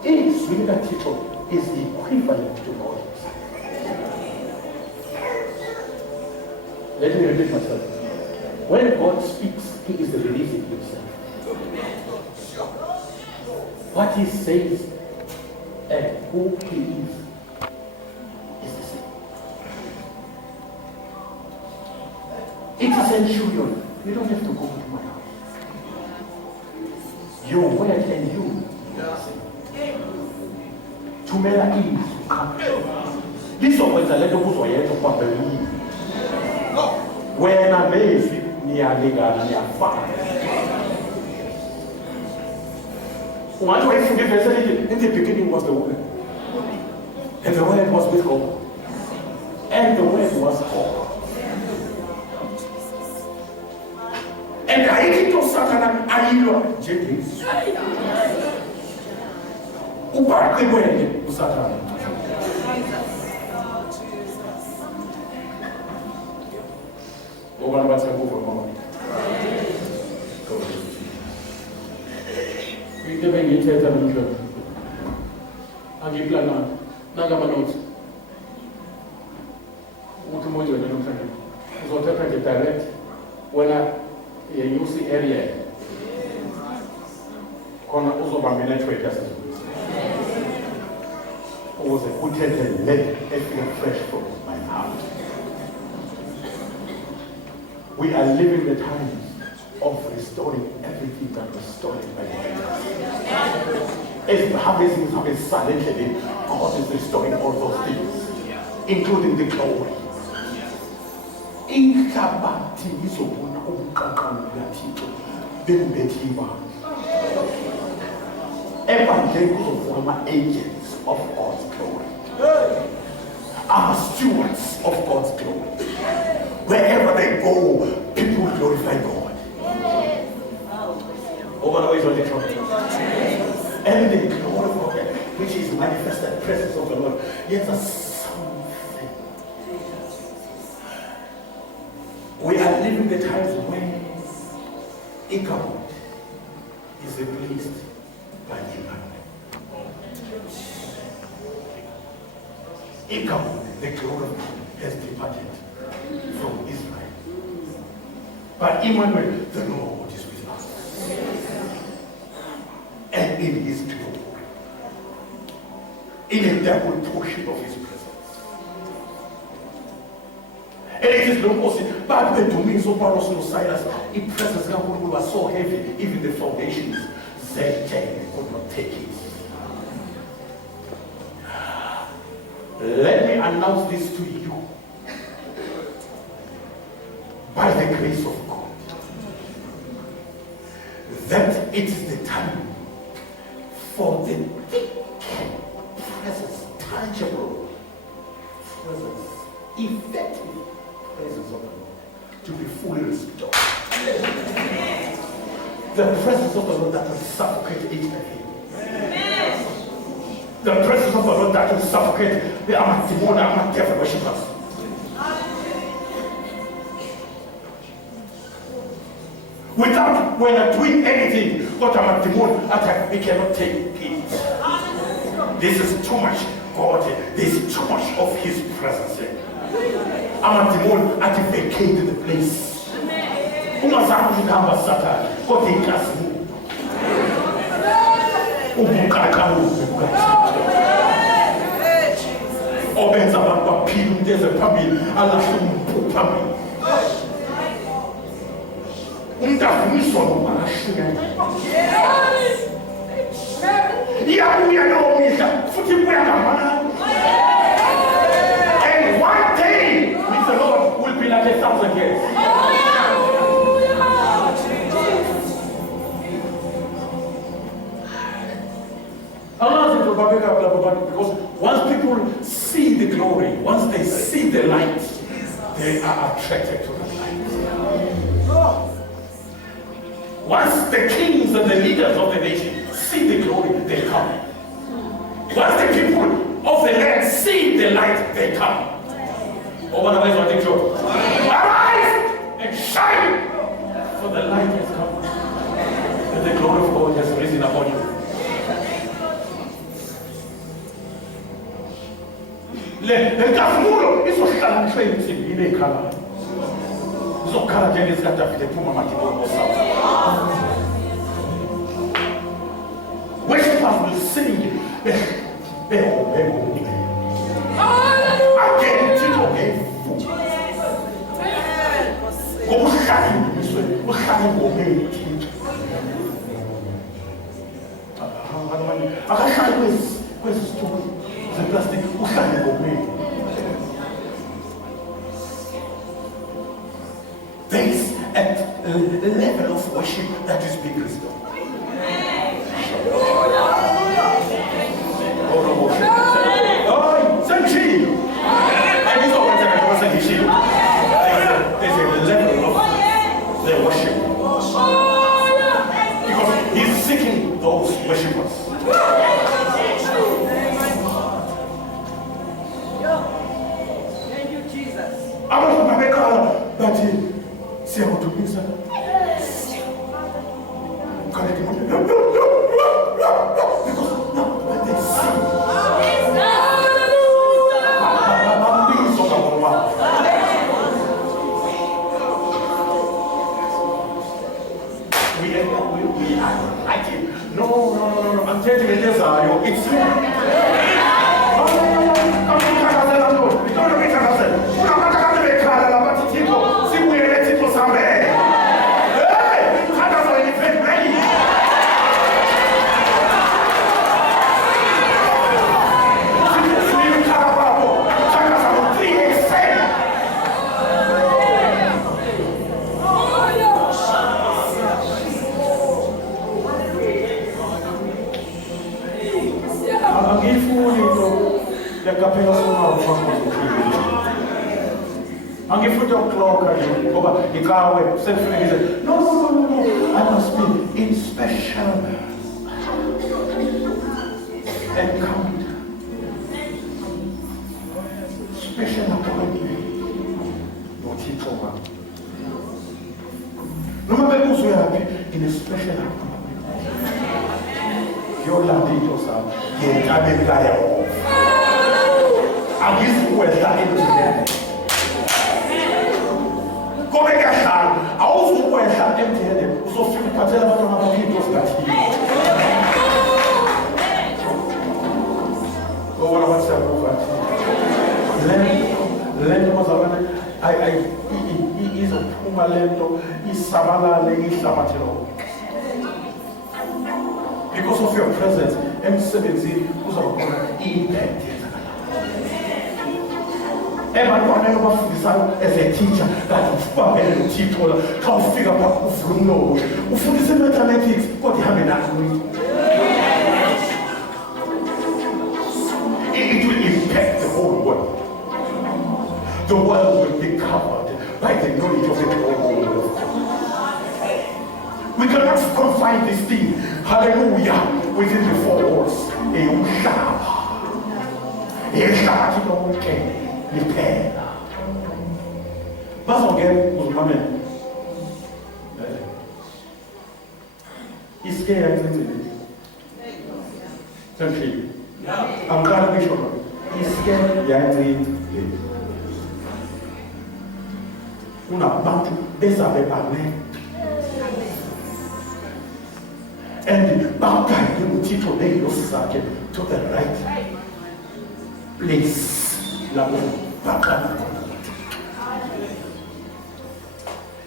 Izwi likaThixo is equivalent to God. Let me repeat myself. When God speaks, he is releasing himself. What he says and who he is the same. It's a centurion. You don't have to go to my house. Your word and you are the same. Tumela izwi. Lizokwenza lento kuzoyenza kwabelini. Wena nezwi niyalingana niyafana. Ungathi wayifunde ivesi elithi in the beginning was the word. And the word was with God. And the word was God. And ayikho Satan ayilwa njengezwi. Ubhaqe wena uSathane. Ngoba bathi kuva mama. Into bengiyithetha nomhlobo. Angiplana nangama notes. Ukuthi umuntu wena nomhlanje uzothatha nje direct wena UC area. Khona uzobamba network yasezo. Ukuze uthethe le efika fresh from my heart. We are living the times of restoring everything that was stolen by the enemies. As harvesting happens silently, God is restoring all those things, including the glory. Inhlabathi izobona ubuqaqane bukaThixo bembethiwa. Ebandleni kuzovuka ama-agents of God's glory. Are stewards of God's glory. Wherever they go, people will glorify God. Over the ways of the truth. And the glory of God, which is manifested presence of the Lord, yet a something. We are living the times when Ichabod is replaced by Emmanuel. Ichabod, the glory of God, has departed from Israel. But Emmanuel, the Lord is with us. And in his glory, in a double portion of his presence. And it is no possible, but the domains of Paulus and Silas, in presence of God was so heavy, even the foundations, they could not take it. Let me announce this to you. By the grace of God, that it is the time for the thick presence, tangible presence, effective presence of the Lord to be fully restored. The presence of the Lord that will suffocate HIV. The presence of the Lord that will suffocate the Amadimona, devil worshippers. Without when I'm doing anything, what Amadimona attack, we cannot take it. This is too much God. This is too much of his presence here. Amadimona had vacated the place. Umazaku kamba sata, God in class. Obenza bakwa pilu ndeze pambi alashumu pambi. Umdafuniswa nomarashuga. Yabuya nomisa futhi kuyangama. And one day with the Lord will be like 1,000 years. Because once people see the glory, once they see the light, they are attracted to the light. Once the kings and the leaders of the nation see the glory, they come. Once the people of the land see the light, they come. Oh, otherwise, what is your arise and shine, for the light has come, and the glory of God has risen upon you. Le Gafmuro is what can train in the color. So Karajan is got the Puma Matino. Worshippers will sing. Again, Tito gave food. Go shining this way. Go shining go make I can't shine with story. The plastic ushane away. There is a level of worship that is being restored. There's a level of the worship. Because he's seeking those worshippers. But see how to mix it. Because now when they see, we are like it. No. I'm telling you, it's here. No. I must be in special encounter, special appointment. Not he told her. No matter who's happy. Special. Your landito sa yenkabe kaya off. Angizukwehla empty-handed. Kome kahlanu, awuzukwehla empty-handed. Uzofika uphathela abantwana bakithi osingathile. What about self-conversion? Lento mazalwane izophuma lento isabalale ihlamathelo. Because of your presence, emsebenzini kuzokhona impact. Ebantwana abafundisayo as a teacher that ufabele nothixo la xa ufika pha uvula umlomo ufundisa mathematics kodwa ihambe nakho. It will impact the whole world. The world will be covered by the knowledge of the whole world. We cannot confine this thing, hallelujah, within the four walls. Bazongena uzimamela. Iske yancicile. Country. Angikala kusho lokho. Iske yancicile. Unabantu bezabe baningi. And baptized uThixo ney'nyosi zakhe to the right place. Lapho baqala khona.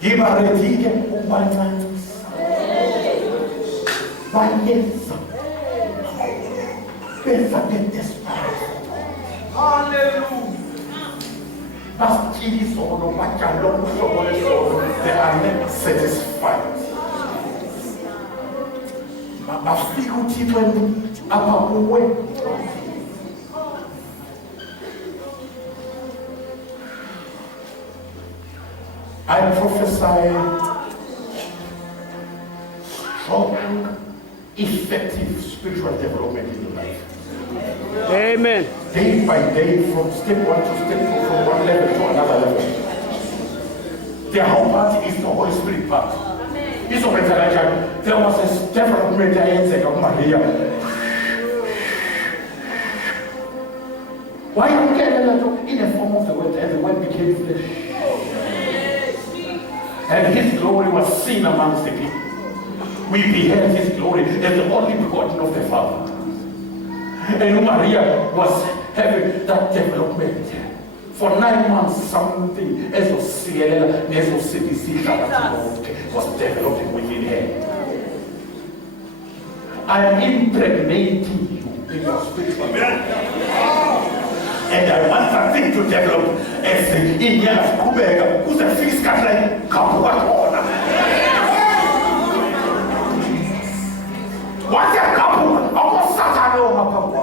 Yibaredike ubancancisa. Bayenza. Benza nge-desperate. Hallelujah. Basitshila izono batshala uhlobo lesono. They are never satisfied. Bafika uThixo apha kuwe. I prophesy strong, effective spiritual development in your life. Amen. Day by day, from step one to step two, from one level to another level. The whole part is the Holy Spirit part. It's already like there was a development why you get in the form of the word, and the word became flesh. And his glory was seen amongst the people. We beheld his glory as the only begotten of the Father. And Maria was having that development. For 9 months, something as of Sierra, as of CBC, was developing within her. I am impregnating you in your spiritual life. And I want that thing to develop as in Indiana Kubega, who's a fixed like Kapuatona. What's a couple? Almost Satano Mapapa.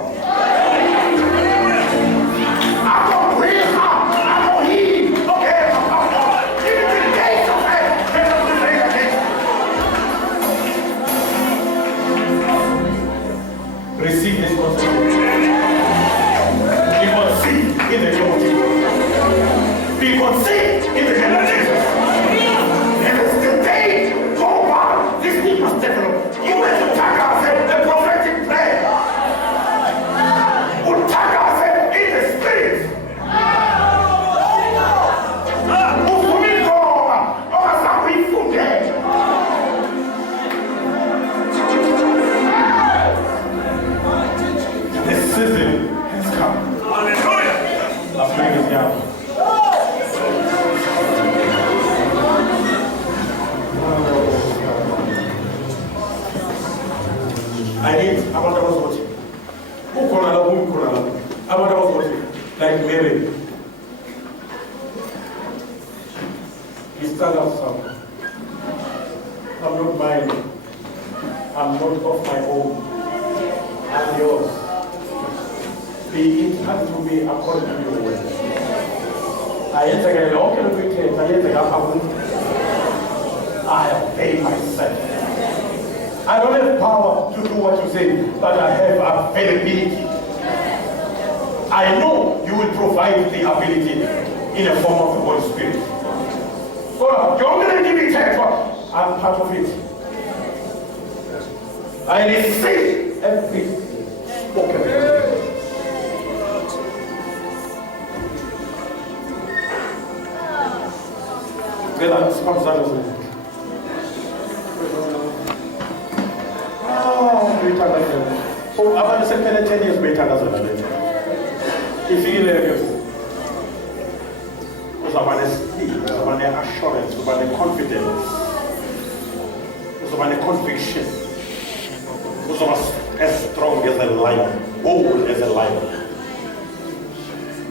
I don't read her. I don't heed. Okay, Papa. Give me the days of it. Let us do it again. Receive this concept. Be conceived in the name of Jesus. Be conceived in the name of Jesus. And as the day go by, this thing must develop. You went to Taka said the prophetic prayer. Utaka said in the spirit. The season has come. Hallelujah. Let's bring it down. I need, I want to was watching. I want to was watching. Like Mary. He started out somewhere. I'm not mine. I'm not of my own. I'm yours. Be it unto me according to your word. I obey myself. I don't have power to do what you say, but I have availability. I know you will provide the ability in the form of the Holy Spirit. So you're going to give me time. I'm part of it. I receive every spoken word. Relax, comes out of the oh, about the 10 years later, that's what I did. If you was about the speed, was about the assurance, was about the confidence, was about the conviction, was about as strong as a lion, bold as a lion.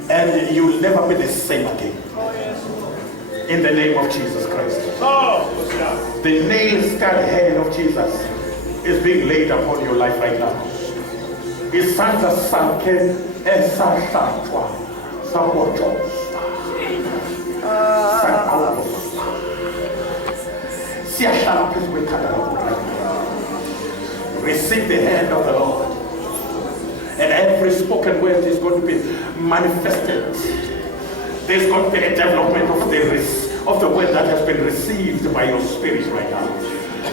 And you will never be the same again. In the name of Jesus Christ. The nail-scarred hand of Jesus is being laid upon your life right now. Isandla sakhe esahlatshwa sabotshwa. Siyahlala phezu kwekhanda lakho. Receive the hand of the Lord. And every spoken word is going to be manifested. There's going to be a development of the word that has been received by your spirit right now.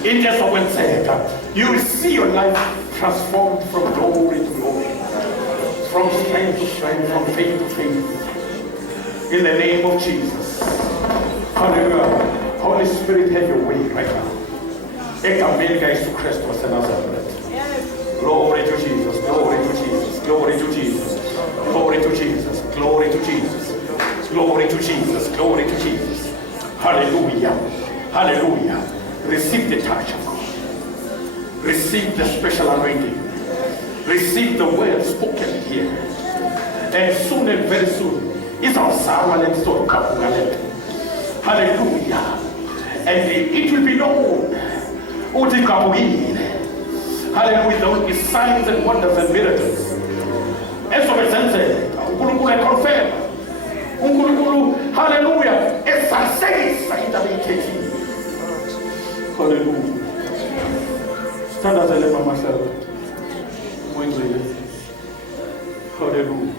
In just a word said, you will see your life transformed from glory to glory, from strength to strength, from faith to faith. In the name of Jesus. Hallelujah. Holy Spirit, have your way right now. Glory to Jesus, glory to Jesus, glory to Jesus, glory to Jesus, glory to Jesus, glory to Jesus, glory to Jesus. Hallelujah, hallelujah. Receive the touch of God. Receive the special anointing. Receive the word spoken here. And soon and very soon, it's our Samuel and so hallelujah. And it will be known. Hallelujah. There will be signs and wonders and miracles. And so we say, confirm. Hallelujah. It's a says. Hallelujah. Stand as a lemon myself. Hallelujah.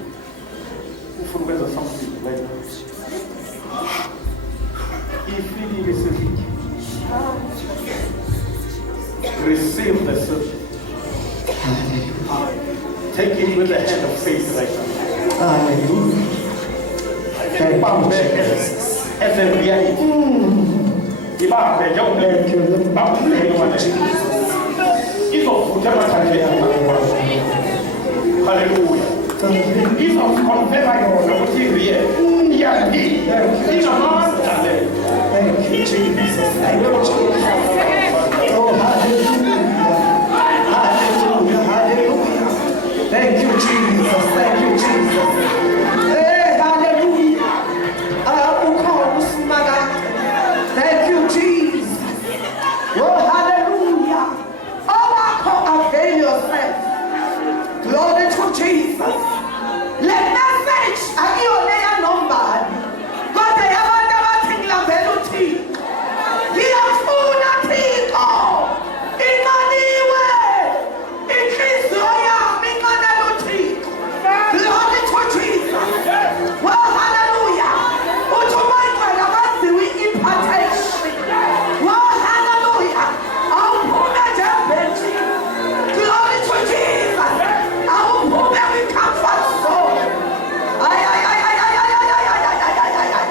From where there's something like that. If you receive the service. Take it with the hand of faith right now. Hallelujah. Thank you, Jesus. As a reality. Hallelujah. If of Thank you, Jesus. Thank you, Jesus. Oh, hallelujah. Hallelujah. Hallelujah. Thank you, Jesus. Thank you, Jesus. Hey, hallelujah. Thank you, Jesus. Oh, hallelujah. Oh, avail yourself. Glory to Jesus. Let message and your layer number. God, I have never think la veluti. Yafuna tiko. Inganiwe. Ikristoya minganeluti. Glory to Jesus. Well, hallelujah. Utumaikwa la basi we impartation. Well, hallelujah. Aupuna jambeti. Glory to Jesus. Aupuna we comfort soul. Ay, ay, ay, ay, ay, ay, ay, ay, ay, ay, ay, ay, ay.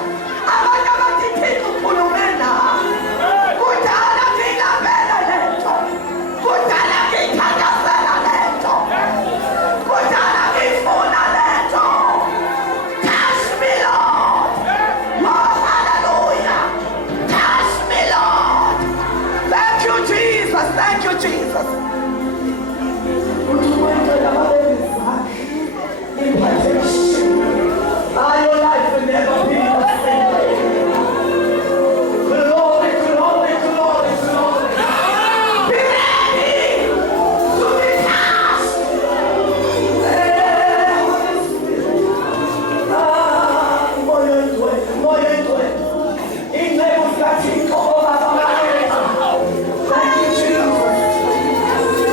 Abana batitiko kulumena. Kutala vila vela leto. Kutala vitanga vela leto. Kutala vifuna leto. Touch me, Lord. Oh, hallelujah. Touch me, Lord. Thank you, Jesus. Thank you, Jesus. Your life will never be the same. Glory, glory, glory, glory. Be ready to be cast. Thank you, Jesus.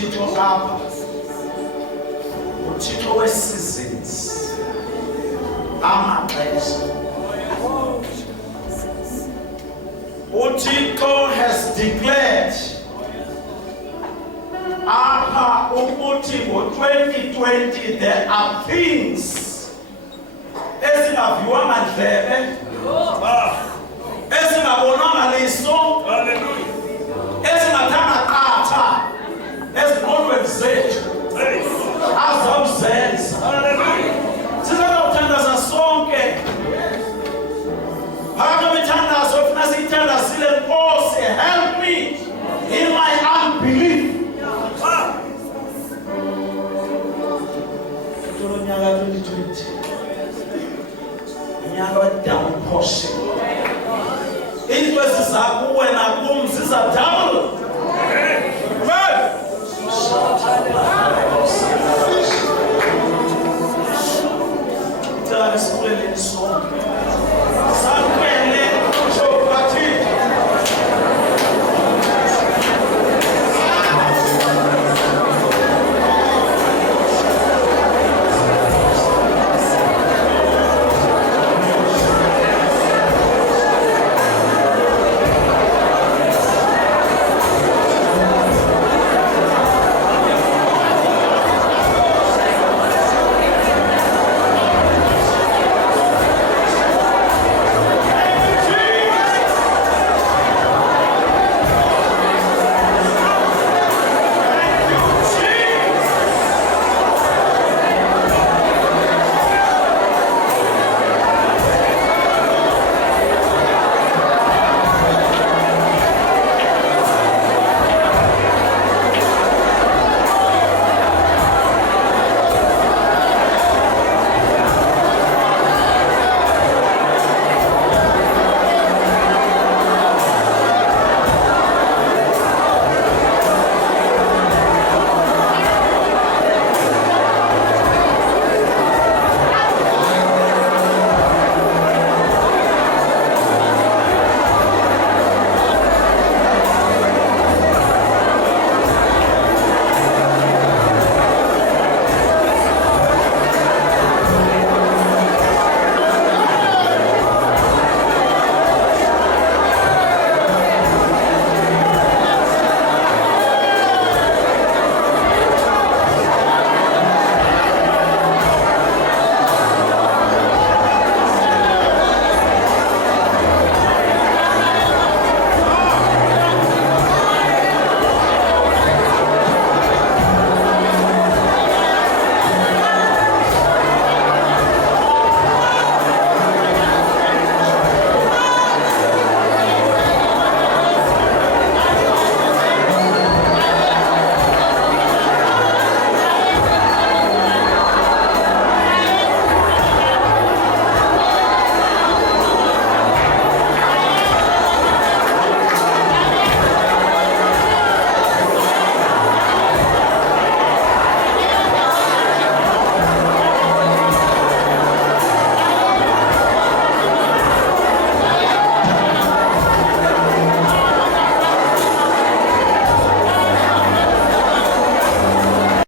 uThixo apha uThixo we-seasons, amaxesha. uThixo has declared apha ukuthi ngo-2020 there are things ezingaviwanga ndlebe, ezingabonwanga liso,